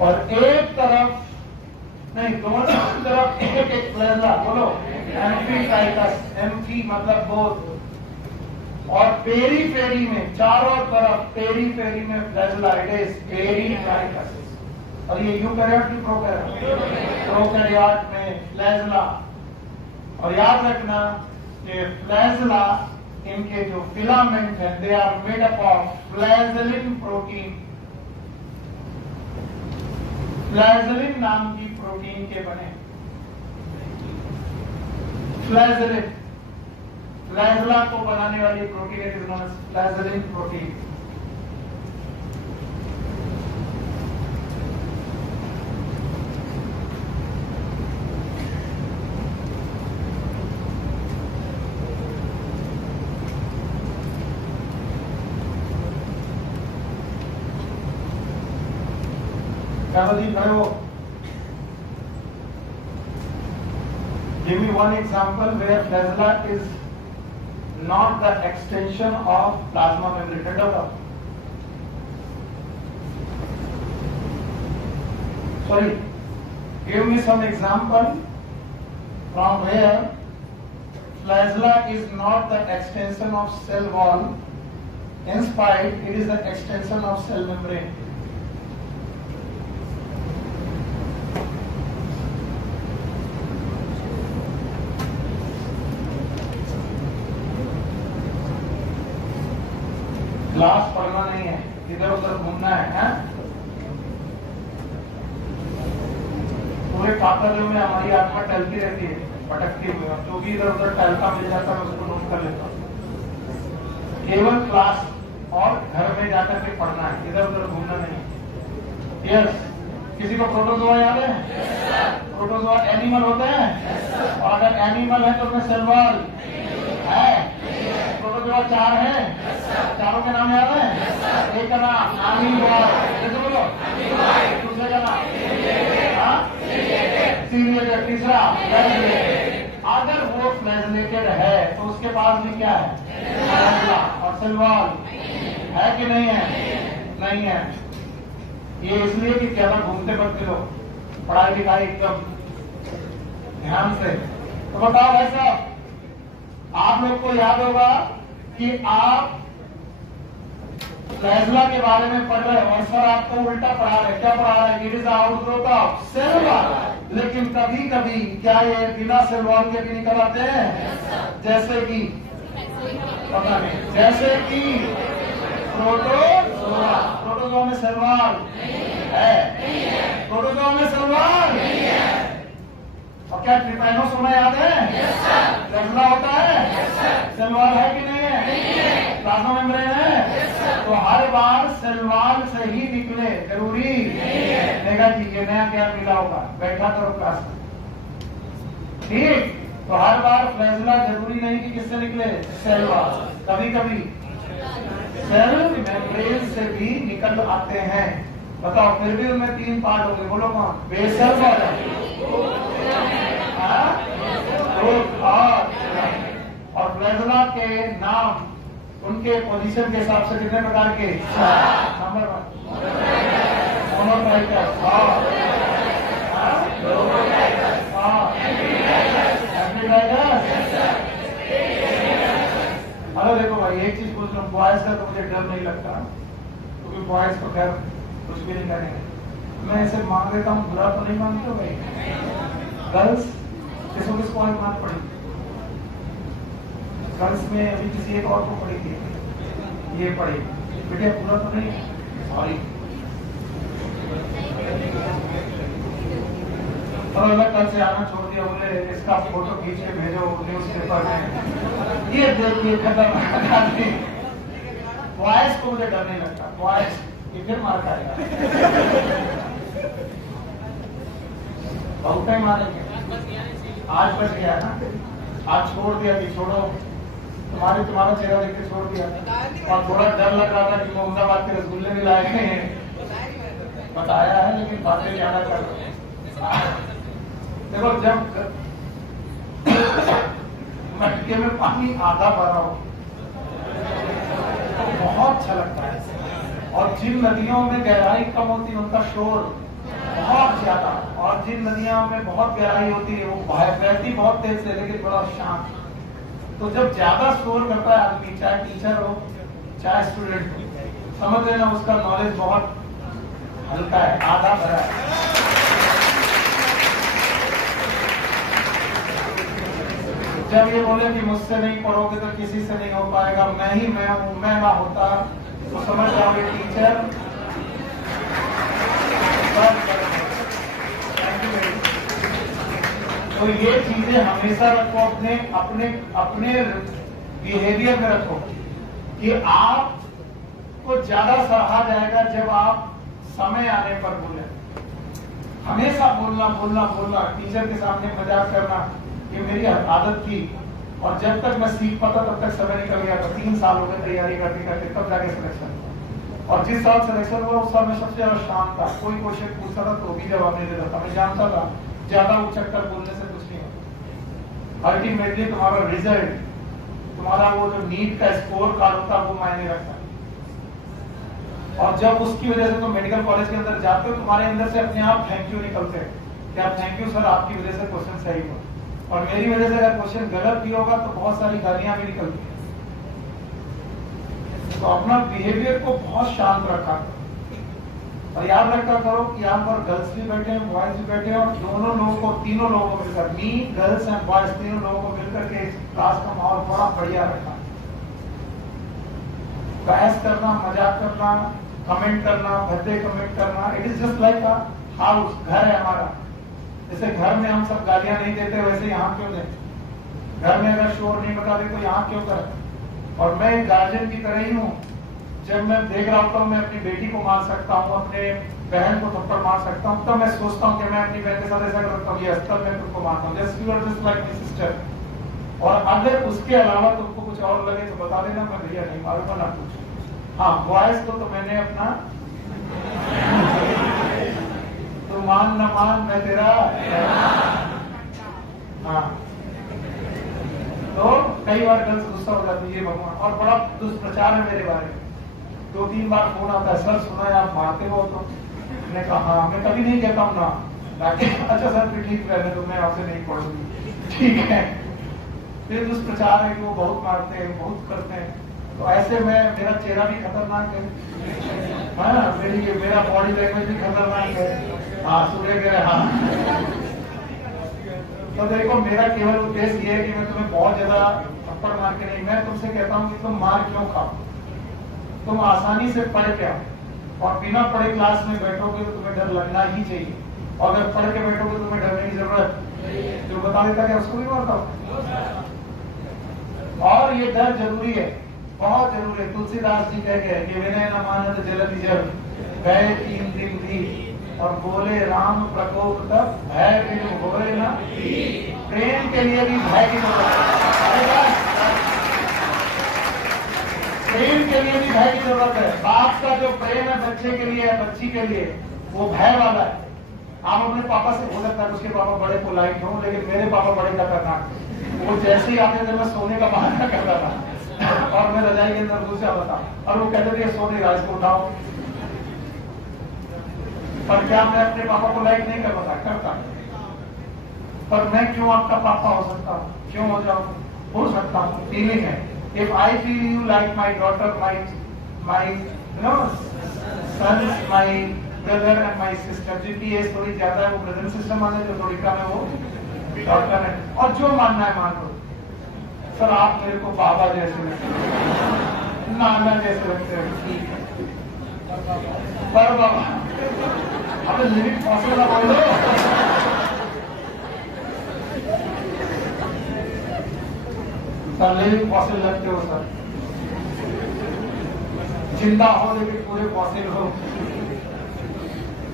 और एक तरफ नहीं, दोनों तरफ एक एक फ्लैजला, बोलो एम्फीट्राइकस। एम्फी मतलब बोथ। और पेरीफेरी में चारों तरफ, पेरीफेरी में फ्लैजला, इट इज पेरीट्राइकस। और ये यूकैरियोट की प्रोकैरियोट, प्रोकैरियोट में फ्लैजला। और याद रखना कि फ्लैजला, इनके जो फिलामेंट है, they are made up of flagellin protein. Flagellin नाम की प्रोटीन के बने। फ्लैजलिन, फ्लैजला को बनाने वाली protein is known as flagellin protein. Give me one example where flagella is not the extension of plasma membrane. Sorry, give me some example from where flagella is not the extension of cell wall, in spite it is the extension of cell membrane. Class पढ़ना नहीं है, इधर उधर घूमना है। पूरे कातर में हमारी आत्मा टहलती रहती है, भटकती हुई। जो भी इधर उधर टहलता मिल जाता है उसको नोट कर लेता हूँ। केवल क्लास और घर में जाकर के पढ़ना है, इधर उधर घूमना नहीं। यस, किसी को प्रोटोजोआ याद है? प्रोटोजोआ एनिमल होते हैं, और अगर एनिमल है तो उसमें सेल वॉल है। प्रोटोजोआ 4 है, चारों के नाम याद है? एक का नाम अमीबा, जैसे बोलो दूसरे का नाम सीलिएटेड, तीसरा फ्लैजेलेटेड। अगर वो फ्लैजेलेटेड है तो उसके पास भी क्या है? फ्लैजला और सेल वॉल है कि नहीं है? नहीं है। ये इसलिए कि ज्यादा घूमते फिरते लोग, पढ़ाई लिखाई एकदम ध्यान से। तो बताओ भाई साहब, आप लोग को याद होगा कि आप फ्लैजला के बारे में पढ़ रहे हो और सर आपको उल्टा पढ़ा रहे। क्या पढ़ा रहे? It is outgrowth of cell wall. लेकिन कभी कभी क्या ये बिना सेल वॉल के भी निकल आते हैं? जैसे कि पता नहीं, जैसे कि प्रोटोजोआ। प्रोटोजोआ में सेल वॉल है? प्रोटोजोआ में सेल वॉल और क्या ट्रिपैनोसोमा याद है? फ्लैजला होता है? सेल वॉल है कि नहीं है? प्लाज्मा मेम्ब्रेन है? तो हर बार सेल वॉल से ही निकले जरूरी नेगा जी। ये नया क्या मिला होगा, बैठा करो क्लास में, ठीक? तो हर बार फ्लैजला जरूरी नहीं कि किससे निकले, सेल वॉल। कभी कभी सेल मेम्ब्रेन से भी निकल आते हैं। बताओ, फिर भी उनमें 3 पार्ट होंगे, बोलो कौन? बेसल और फ्लैजला के नाम उनके पोजीशन के हिसाब से कितने प्रकार के? Number 1 monotrichous, amphitrichous. हेलो देखो भाई, एक चीज पूछ मुस्लिम बॉयज का तो मुझे डर नहीं लगता, क्योंकि बॉयज तो खैर कुछ भी नहीं करेंगे। मैं ऐसे मान लेता हूँ, बुरा तो नहीं मानते हो भाई? गर्ल्स किसको एक मार पड़ी, गर्ल्स में अभी किसी एक और को पड़ी थी, ये पड़ी बेटे, बुरा तो नहीं, सॉरी। और मैं कल से आना छोड़ दिया, बोले इसका फोटो खींच के भेजो न्यूज पेपर में, ये देखिए खतरनाक आदमी। बॉयज को मुझे डर नहीं लगता, बॉयज ये फिर मार खाएगा, बहुत टाइम मारेंगे। आज बच गया ना, आज छोड़ दिया कि छोड़ो, तुम्हारा चेहरा देख के छोड़ दिया। और थोड़ा डर लग रहा था कि मोहम्मदाबाद के रसगुल्ले भी लाए हैं, बताया है, लेकिन बातें ज्यादा कर रहे हैं। देखो, जब मटके में पानी आधा भरा हो तो बहुत अच्छा लगता है, और जिन नदियों में गहराई कम होती है उनका शोर बहुत ज्यादा, और जिन नदियों में बहुत गहराई होती है वो बहती बहुत तेज से लेकिन बड़ा शांत। तो जब ज्यादा शोर करता है आदमी, चाहे टीचर हो चाहे स्टूडेंट हो, समझ लेना उसका नॉलेज बहुत हल्का है, आधा भरा है। जब ये बोले कि मुझसे नहीं पढ़ोगे तो किसी से नहीं हो पाएगा, मैं ही मैं हूं, मैं ना होता तो समझ जाओगे टीचर। तो ये चीजें हमेशा रखो, अपने बिहेवियर में रखो कि आपको ज्यादा सराहा जाएगा जब आप समय आने पर बोले। हमेशा बोलना, टीचर के सामने मजाक करना, ये मेरी आदत थी, और जब तक मैं सीख पाता तब तक समय निकल गया था। 3 साल हो गए तैयारी करते तब जाके सिलेक्शन, और जिस साल सिलेक्शन हुआ उस साल में सबसे ज्यादा शांत था। कोई क्वेश्चन पूछता था तो भी जवाब नहीं देता था, मैं जानता था ज्यादा उचक्कर बोलने से कुछ नहीं होता। अल्टीमेटली तुम्हारा रिजल्ट, तुम्हारा वो जो नीट का स्कोर कार्ड होता वो मायने रखता है, और जब उसकी वजह से तुम मेडिकल कॉलेज के अंदर जाते हो तुम्हारे अंदर से अपने आप थैंक यू निकलते हैं, क्या थैंक यू सर, आपकी वजह से क्वेश्चन सही हुआ। और मेरी वजह से अगर क्वेश्चन गलत भी होगा तो बहुत सारी गालियां भी निकलती हैं। तो अपना बिहेवियर को बहुत शांत रखा करो, और याद रखा करो कि यहाँ पर गर्ल्स भी बैठे हैं, बॉयज भी बैठे हैं, और तीनों लोगों को मिलकर, मी गर्ल्स एंड बॉयज तीनों लोगों को मिलकर के क्लास का माहौल बड़ा बढ़िया रखा। बहस करना, मजाक करना, कमेंट करना, भद्दे कमेंट करना, it is just like a house, घर है हमारा। जैसे घर में हम सब गालियां नहीं देते वैसे यहाँ क्यों दें? घर में अगर शोर नहीं बता तो यहाँ क्यों करें? और मैं गार्जियन की तरह ही हूँ, जब मैं देख रहा होता हूँ मैं अपनी बेटी को मार सकता हूँ, अपने बहन को थप्पड़ मार सकता हूँ, तब मैं सोचता हूँ कि मैं अपनी बहन के साथ ऐसा करता हूँ, यस तब मैं तुमको मारता हूँ, just you are just like my sister. और अगर उसके अलावा तुमको कुछ और लगे तो बता देना, मैं भैया नहीं मारूंगा ना कुछ। हाँ, बॉयज को तो मैंने अपना तो मान न मान मैं तेरा, हाँ। तो कई बार गर्ल्स गुस्सा हो जाती है भगवान, और बड़ा दुष्प्रचार है मेरे बारे में। 2-3 बार फोन आता है, सर सुना है आप मारते हो, तो मैंने कहा हाँ, मैं कभी नहीं कहता हूँ ना, अच्छा सर फिर ठीक है, तो मैं आपसे नहीं पढ़ूंगी, ठीक है। फिर दुष्प्रचार है कि वो बहुत मारते हैं, बहुत करते हैं, तो ऐसे में मेरा चेहरा भी खतरनाक है, मेरा बॉडी लैंग्वेज भी खतरनाक है। हाँ, सूर्य कह रहे हाँ। तो देखो, मेरा केवल उद्देश्य ये है कि मैं तुम्हें बहुत ज्यादा थप्पड़ मार के नहीं, मैं तुमसे कहता हूँ कि तुम मार क्यों खाओ, तुम आसानी से पढ़ के आओ, और बिना पढ़े क्लास में बैठोगे तो तुम्हें डर लगना ही चाहिए, और अगर पढ़ के बैठोगे तो तुम्हें डरने की जरूरत, जो बता देता है उसको भी मारता हूँ। और ये डर जरूरी है, बहुत जरूरी है। तुलसीदास जी कह गए कि विनय न मानत जलति जल, गए 3 दिन भी, और बोले राम प्रकोप तब, भय बिन होए न। प्रेम के लिए भी भय की जरूरत है, प्रेम के लिए भी भय की जरूरत है। बाप का जो प्रेम है बच्चे के लिए, बच्ची के लिए, वो भय वाला है। आप अपने पापा से हो सकता है उसके पापा बड़े पोलाइट हो, लेकिन मेरे पापा बड़े खतरनाक, वो जैसे ही आते थे मैं सोने का बहाना करता था, और मैं रजाई के अंदर घुस जाता था, और वो कहते थे सो नहीं रहा, इसको उठाओ। पर क्या मैं अपने पापा को लाइक नहीं करता? पर मैं क्यों आपका पापा हो सकता हूँ? क्यों हो सकता हूँ? फीलिंग है। If I feel you like my daughter, my son, my brother and my sister, जिनकी एज थोड़ी ज्यादा है वो ब्रदर सिस्टर माने, जो थोड़ी कम है वो डॉटर है, और जो मानना है मान लो। सर आप मेरे को बाबा जैसे लगते हैं, नाना जैसे लगते हैं, ठीक है, पर बाबा अब लिविंग फॉसिल ना बोलो। सर लिविंग फॉसिल लगते हो सर, जिंदा हो लेकिन पूरे फॉसिल हो।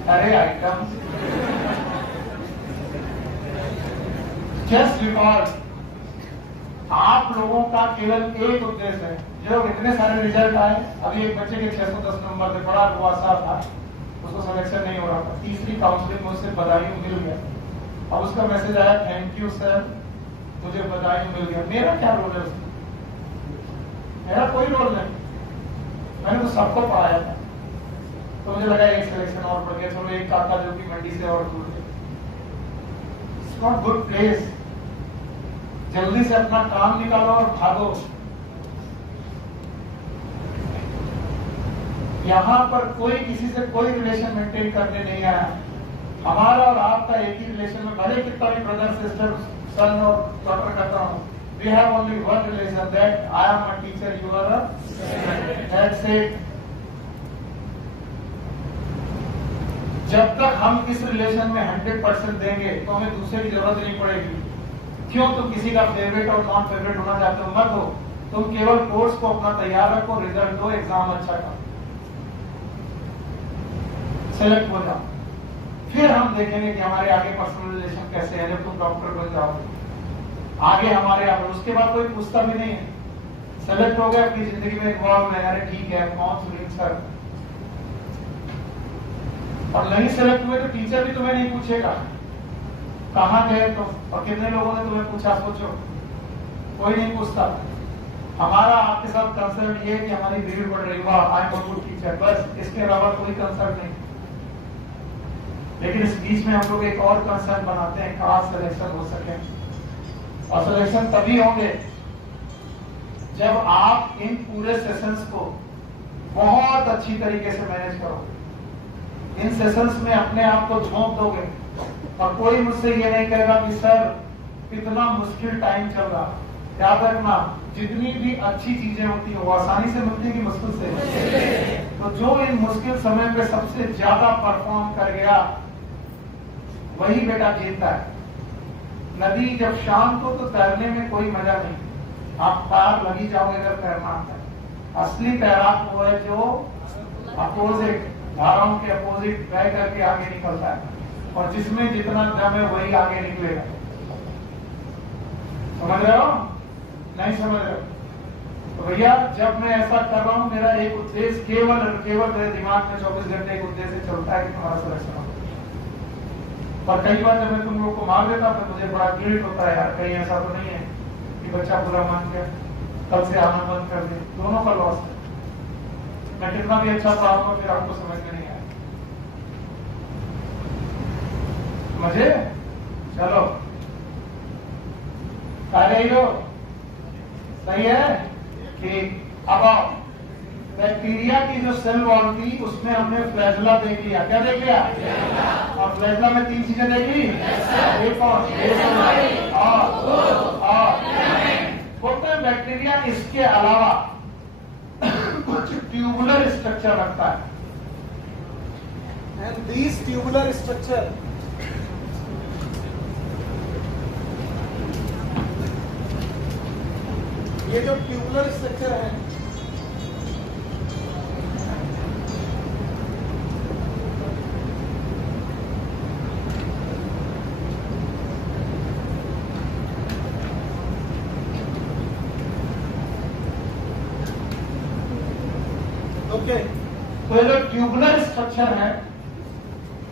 अरे आइटम जस्ट बिकॉज आप लोगों का केवल एक उद्देश्य है, जो इतने सारे रिजल्ट आए, अभी एक बच्चे के 610 नंबर थे, बड़ा हुआ था, उसको सिलेक्शन नहीं हो रहा था, तीसरी काउंसलिंग में उससे बधाई मिल गया। अब उसका मैसेज आया, थैंक यू सर, मुझे बधाई मिल गया। मेरा क्या रोल है उसमें? मेरा कोई रोल नहीं, मैंने तो सबको पढ़ाया था। तो मुझे लगा एक सिलेक्शन और बढ़ गया, चलो एक काका जो कि मंडी से और दूर थे। It's not good place. जल्दी से अपना काम निकालो और भागो। यहां पर कोई किसी से कोई रिलेशन मेंटेन करने नहीं आया। हमारा और आपका एक ही रिलेशन में, भले कितना भी ब्रदर सिस्टर सन और डॉटर करता हूं, we have only one relation, that I am a teacher, you are a student, that's it. जब तक हम इस रिलेशन में 100% देंगे तो हमें दूसरे की जरूरत नहीं पड़ेगी। क्यों तुम किसी का फेवरेट और नॉन फेवरेट होना चाहते हो? मत हो। तुम केवल कोर्स को अपना तैयार रखो, रिजल्ट दो, एग्जाम अच्छा करो, सेलेक्ट हो जाओ, फिर हम देखेंगे कि हमारे आगे पर्सनल रिलेशन कैसे है। जब तुम डॉक्टर बन जाओगे आगे हमारे यहाँ, उसके बाद कोई पूछता भी नहीं है, सेलेक्ट हो गया, अपनी जिंदगी में इन्वॉल्व है, अरे ठीक है, कौन सुनील सर। और नहीं सेलेक्ट हुए तो टीचर भी तुम्हें नहीं पूछेगा कहाँ गए तुम, और कितने लोगों ने तुम्हें पूछा, सोचो, कोई नहीं पूछता। हमारा आपके साथ कंसर्न ये है कि हमारी भीड़ बढ़ रही, वाह आई एम अ गुड टीचर, बस इसके अलावा कोई कंसर्न नहीं। लेकिन इस बीच में हम लोग एक और कंसर्न बनाते हैं, खास सिलेक्शन हो सके। और सिलेक्शन तभी होंगे जब आप इन पूरे सेशंस को बहुत अच्छी तरीके से मैनेज करोगे। इन सेशंस में अपने आप को झोंक दोगे और कोई मुझसे ये नहीं कहेगा कि सर कितना मुश्किल टाइम चल रहा। याद रखना, जितनी भी अच्छी चीजें होती है वो आसानी से मिलती है कि मुश्किल से। तो जो इन मुश्किल समय पे सबसे ज्यादा परफॉर्म कर गया वही बेटा जीतता है। नदी जब शांत हो तो तैरने में कोई मजा नहीं, आप पार लगी जाओगे अगर तैरना आता है। असली तैराक वो है जो अपोजिट धाराओं के अपोजिट बह करके आगे निकलता है, और जिसमें जितना दम है वही आगे निकलेगा। समझ रहे हो? नहीं समझ रहे हो? तो भैया जब मैं ऐसा कर रहा हूं, मेरा एक उद्देश्य केवल मेरे दिमाग में 24 घंटे एक उद्देश्य चलता है कि तुम्हारा सिलेक्शन हो। और कई बार जब मैं तुम लोग को मार देता तो मुझे बड़ा गिल्ट होता है, यार कहीं ऐसा तो नहीं है कि बच्चा बुरा मान गया, कल से आना बंद कर दे। दोनों का लॉस है। मैं कितना भी अच्छा पढ़ाऊंगा फिर आपको समझ में नहीं आया। समझे? चलो रही हो, सही है? ठीक। अब आओ, बैक्टीरिया की जो सेल वॉल थी उसमें हमने फ्लैजेला देख लिया। क्या देख लिया? और फ्लैजेला में 3 चीजें देख ली। एक और बोलते हैं बैक्टीरिया इसके अलावा कुछ ट्यूबुलर स्ट्रक्चर रखता है। एंड दीज ट्यूबुलर स्ट्रक्चर ये जो ट्यूबुलर स्ट्रक्चर है ओके, तो ये जो ट्यूबुलर स्ट्रक्चर है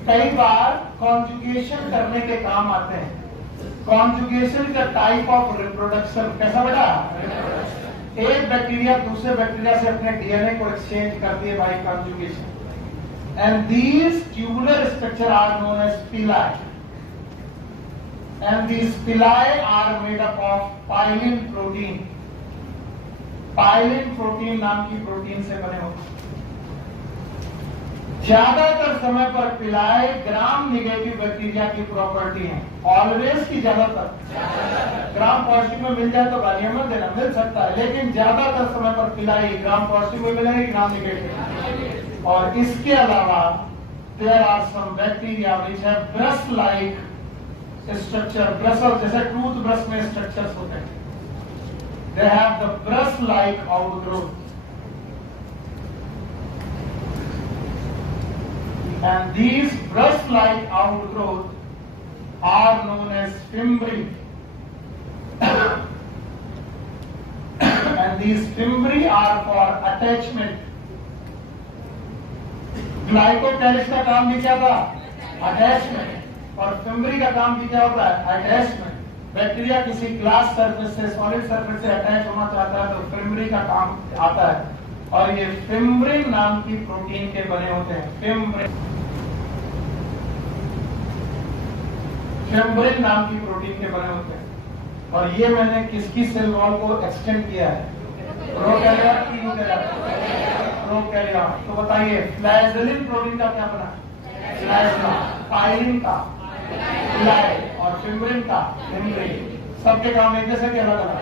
कई बार कॉन्जुगेशन करने के काम आते हैं। कॉन्जुगेशन का टाइप ऑफ रिप्रोडक्शन कैसा बेटा? एक बैक्टीरिया दूसरे बैक्टीरिया से अपने डीएनए को एक्सचेंज करती है by conjugation. And these tubular structure are known as pili, and these pili are made up of pilin protein. Pilin protein नाम की प्रोटीन से बने होते हैं। ज्यादातर समय पर पिलाए ग्राम निगेटिव बैक्टीरिया की प्रॉपर्टी है। ऑलवेज की ज्यादातर ग्राम पॉजिटिव में मिल जाए तो गालियां मत देना, मिल सकता है, लेकिन ज्यादातर समय पर पिलाई ग्राम पॉजिटिव में मिलेगी, ग्राम निगेटिव। और इसके अलावा there are some bacteria which have brush like structure, brush जैसे टूथ ब्रश में स्ट्रक्चर्स होते हैं, they have the brush like outgrowth, and these brush-like outgrowths are known as fimbri. And these fimbri are for attachment. Glycocalyx का काम भी क्या था? Attachment. और फिम्बरी का काम भी क्या होता है? अटैचमेंट। बैक्टीरिया किसी ग्लास सरफेस से, सॉलिड सरफेस से अटैच होना चाहता है तो फिम्बरी का काम आता है, और ये फिम्ब्रिन नाम की प्रोटीन के बने होते हैं। फिम्ब्रिन नाम की प्रोटीन के बने होते हैं। और ये मैंने किसकी सेल वॉल को एक्सटेंड किया है? प्रोकैरियोट की प्रोकैरियोट। तो बताइए फ्लैजेलिन प्रोटीन का क्या बना? फ्लैजेला। पाइलिन का फ्लाई, और फिम्ब्रिन का फिम्ब्रिन। सबके काम एक जैसे के अलग अलग।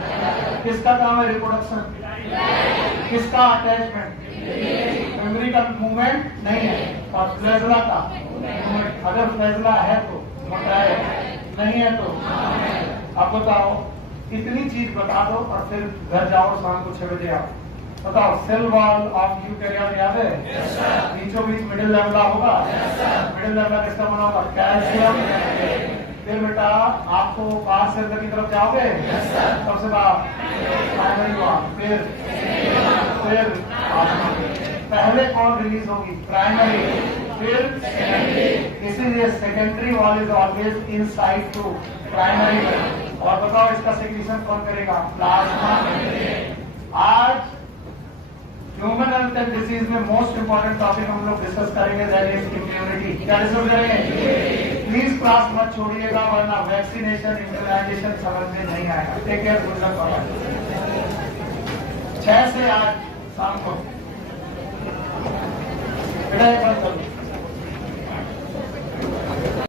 किसका काम है? रिप्रोडक्शन। किसका? अटैचमेंट। फिम्ब्री का मूवमेंट नहीं है, और फ्लैजेला का मूवमेंट। अगर फ्लैजेला है तो मोटा है, नहीं है तो। अब बताओ, इतनी चीज बता दो और फिर घर जाओ, शाम को 6 बजे आओ। बताओ, सेल वॉल ऑफ यूकैरियोट याद है? बीचों बीच मिडिल लेवला होगा। मिडिल लेवला किसका बना होगा? कैल्शियम। फिर बेटा आपको बाहर से अंदर की तरफ जाओगे, सबसे बाहर प्राइमरी वॉल, फिर पहले कौन रिलीज होगी? प्राइमरी, फिर सेकेंडरी। इसीलिए secondary wall is always inside to primary. और बताओ इसका सेक्रीशन कौन करेगा? प्लाज्मा। आज ह्यूमन हेल्थ एंड डिसीज में मोस्ट इंपॉर्टेंट टॉपिक हम लोग डिस्कस करेंगे, दैट इज इम्यूनिटी। क्या डिस्कस करेंगे? प्लीज क्लास मत छोड़िएगा, वरना वैक्सीनेशन इम्यूनाइजेशन समझ में नहीं आएगा। Take care, good luck. 6 से आज शाम को बेटा एक बार करो।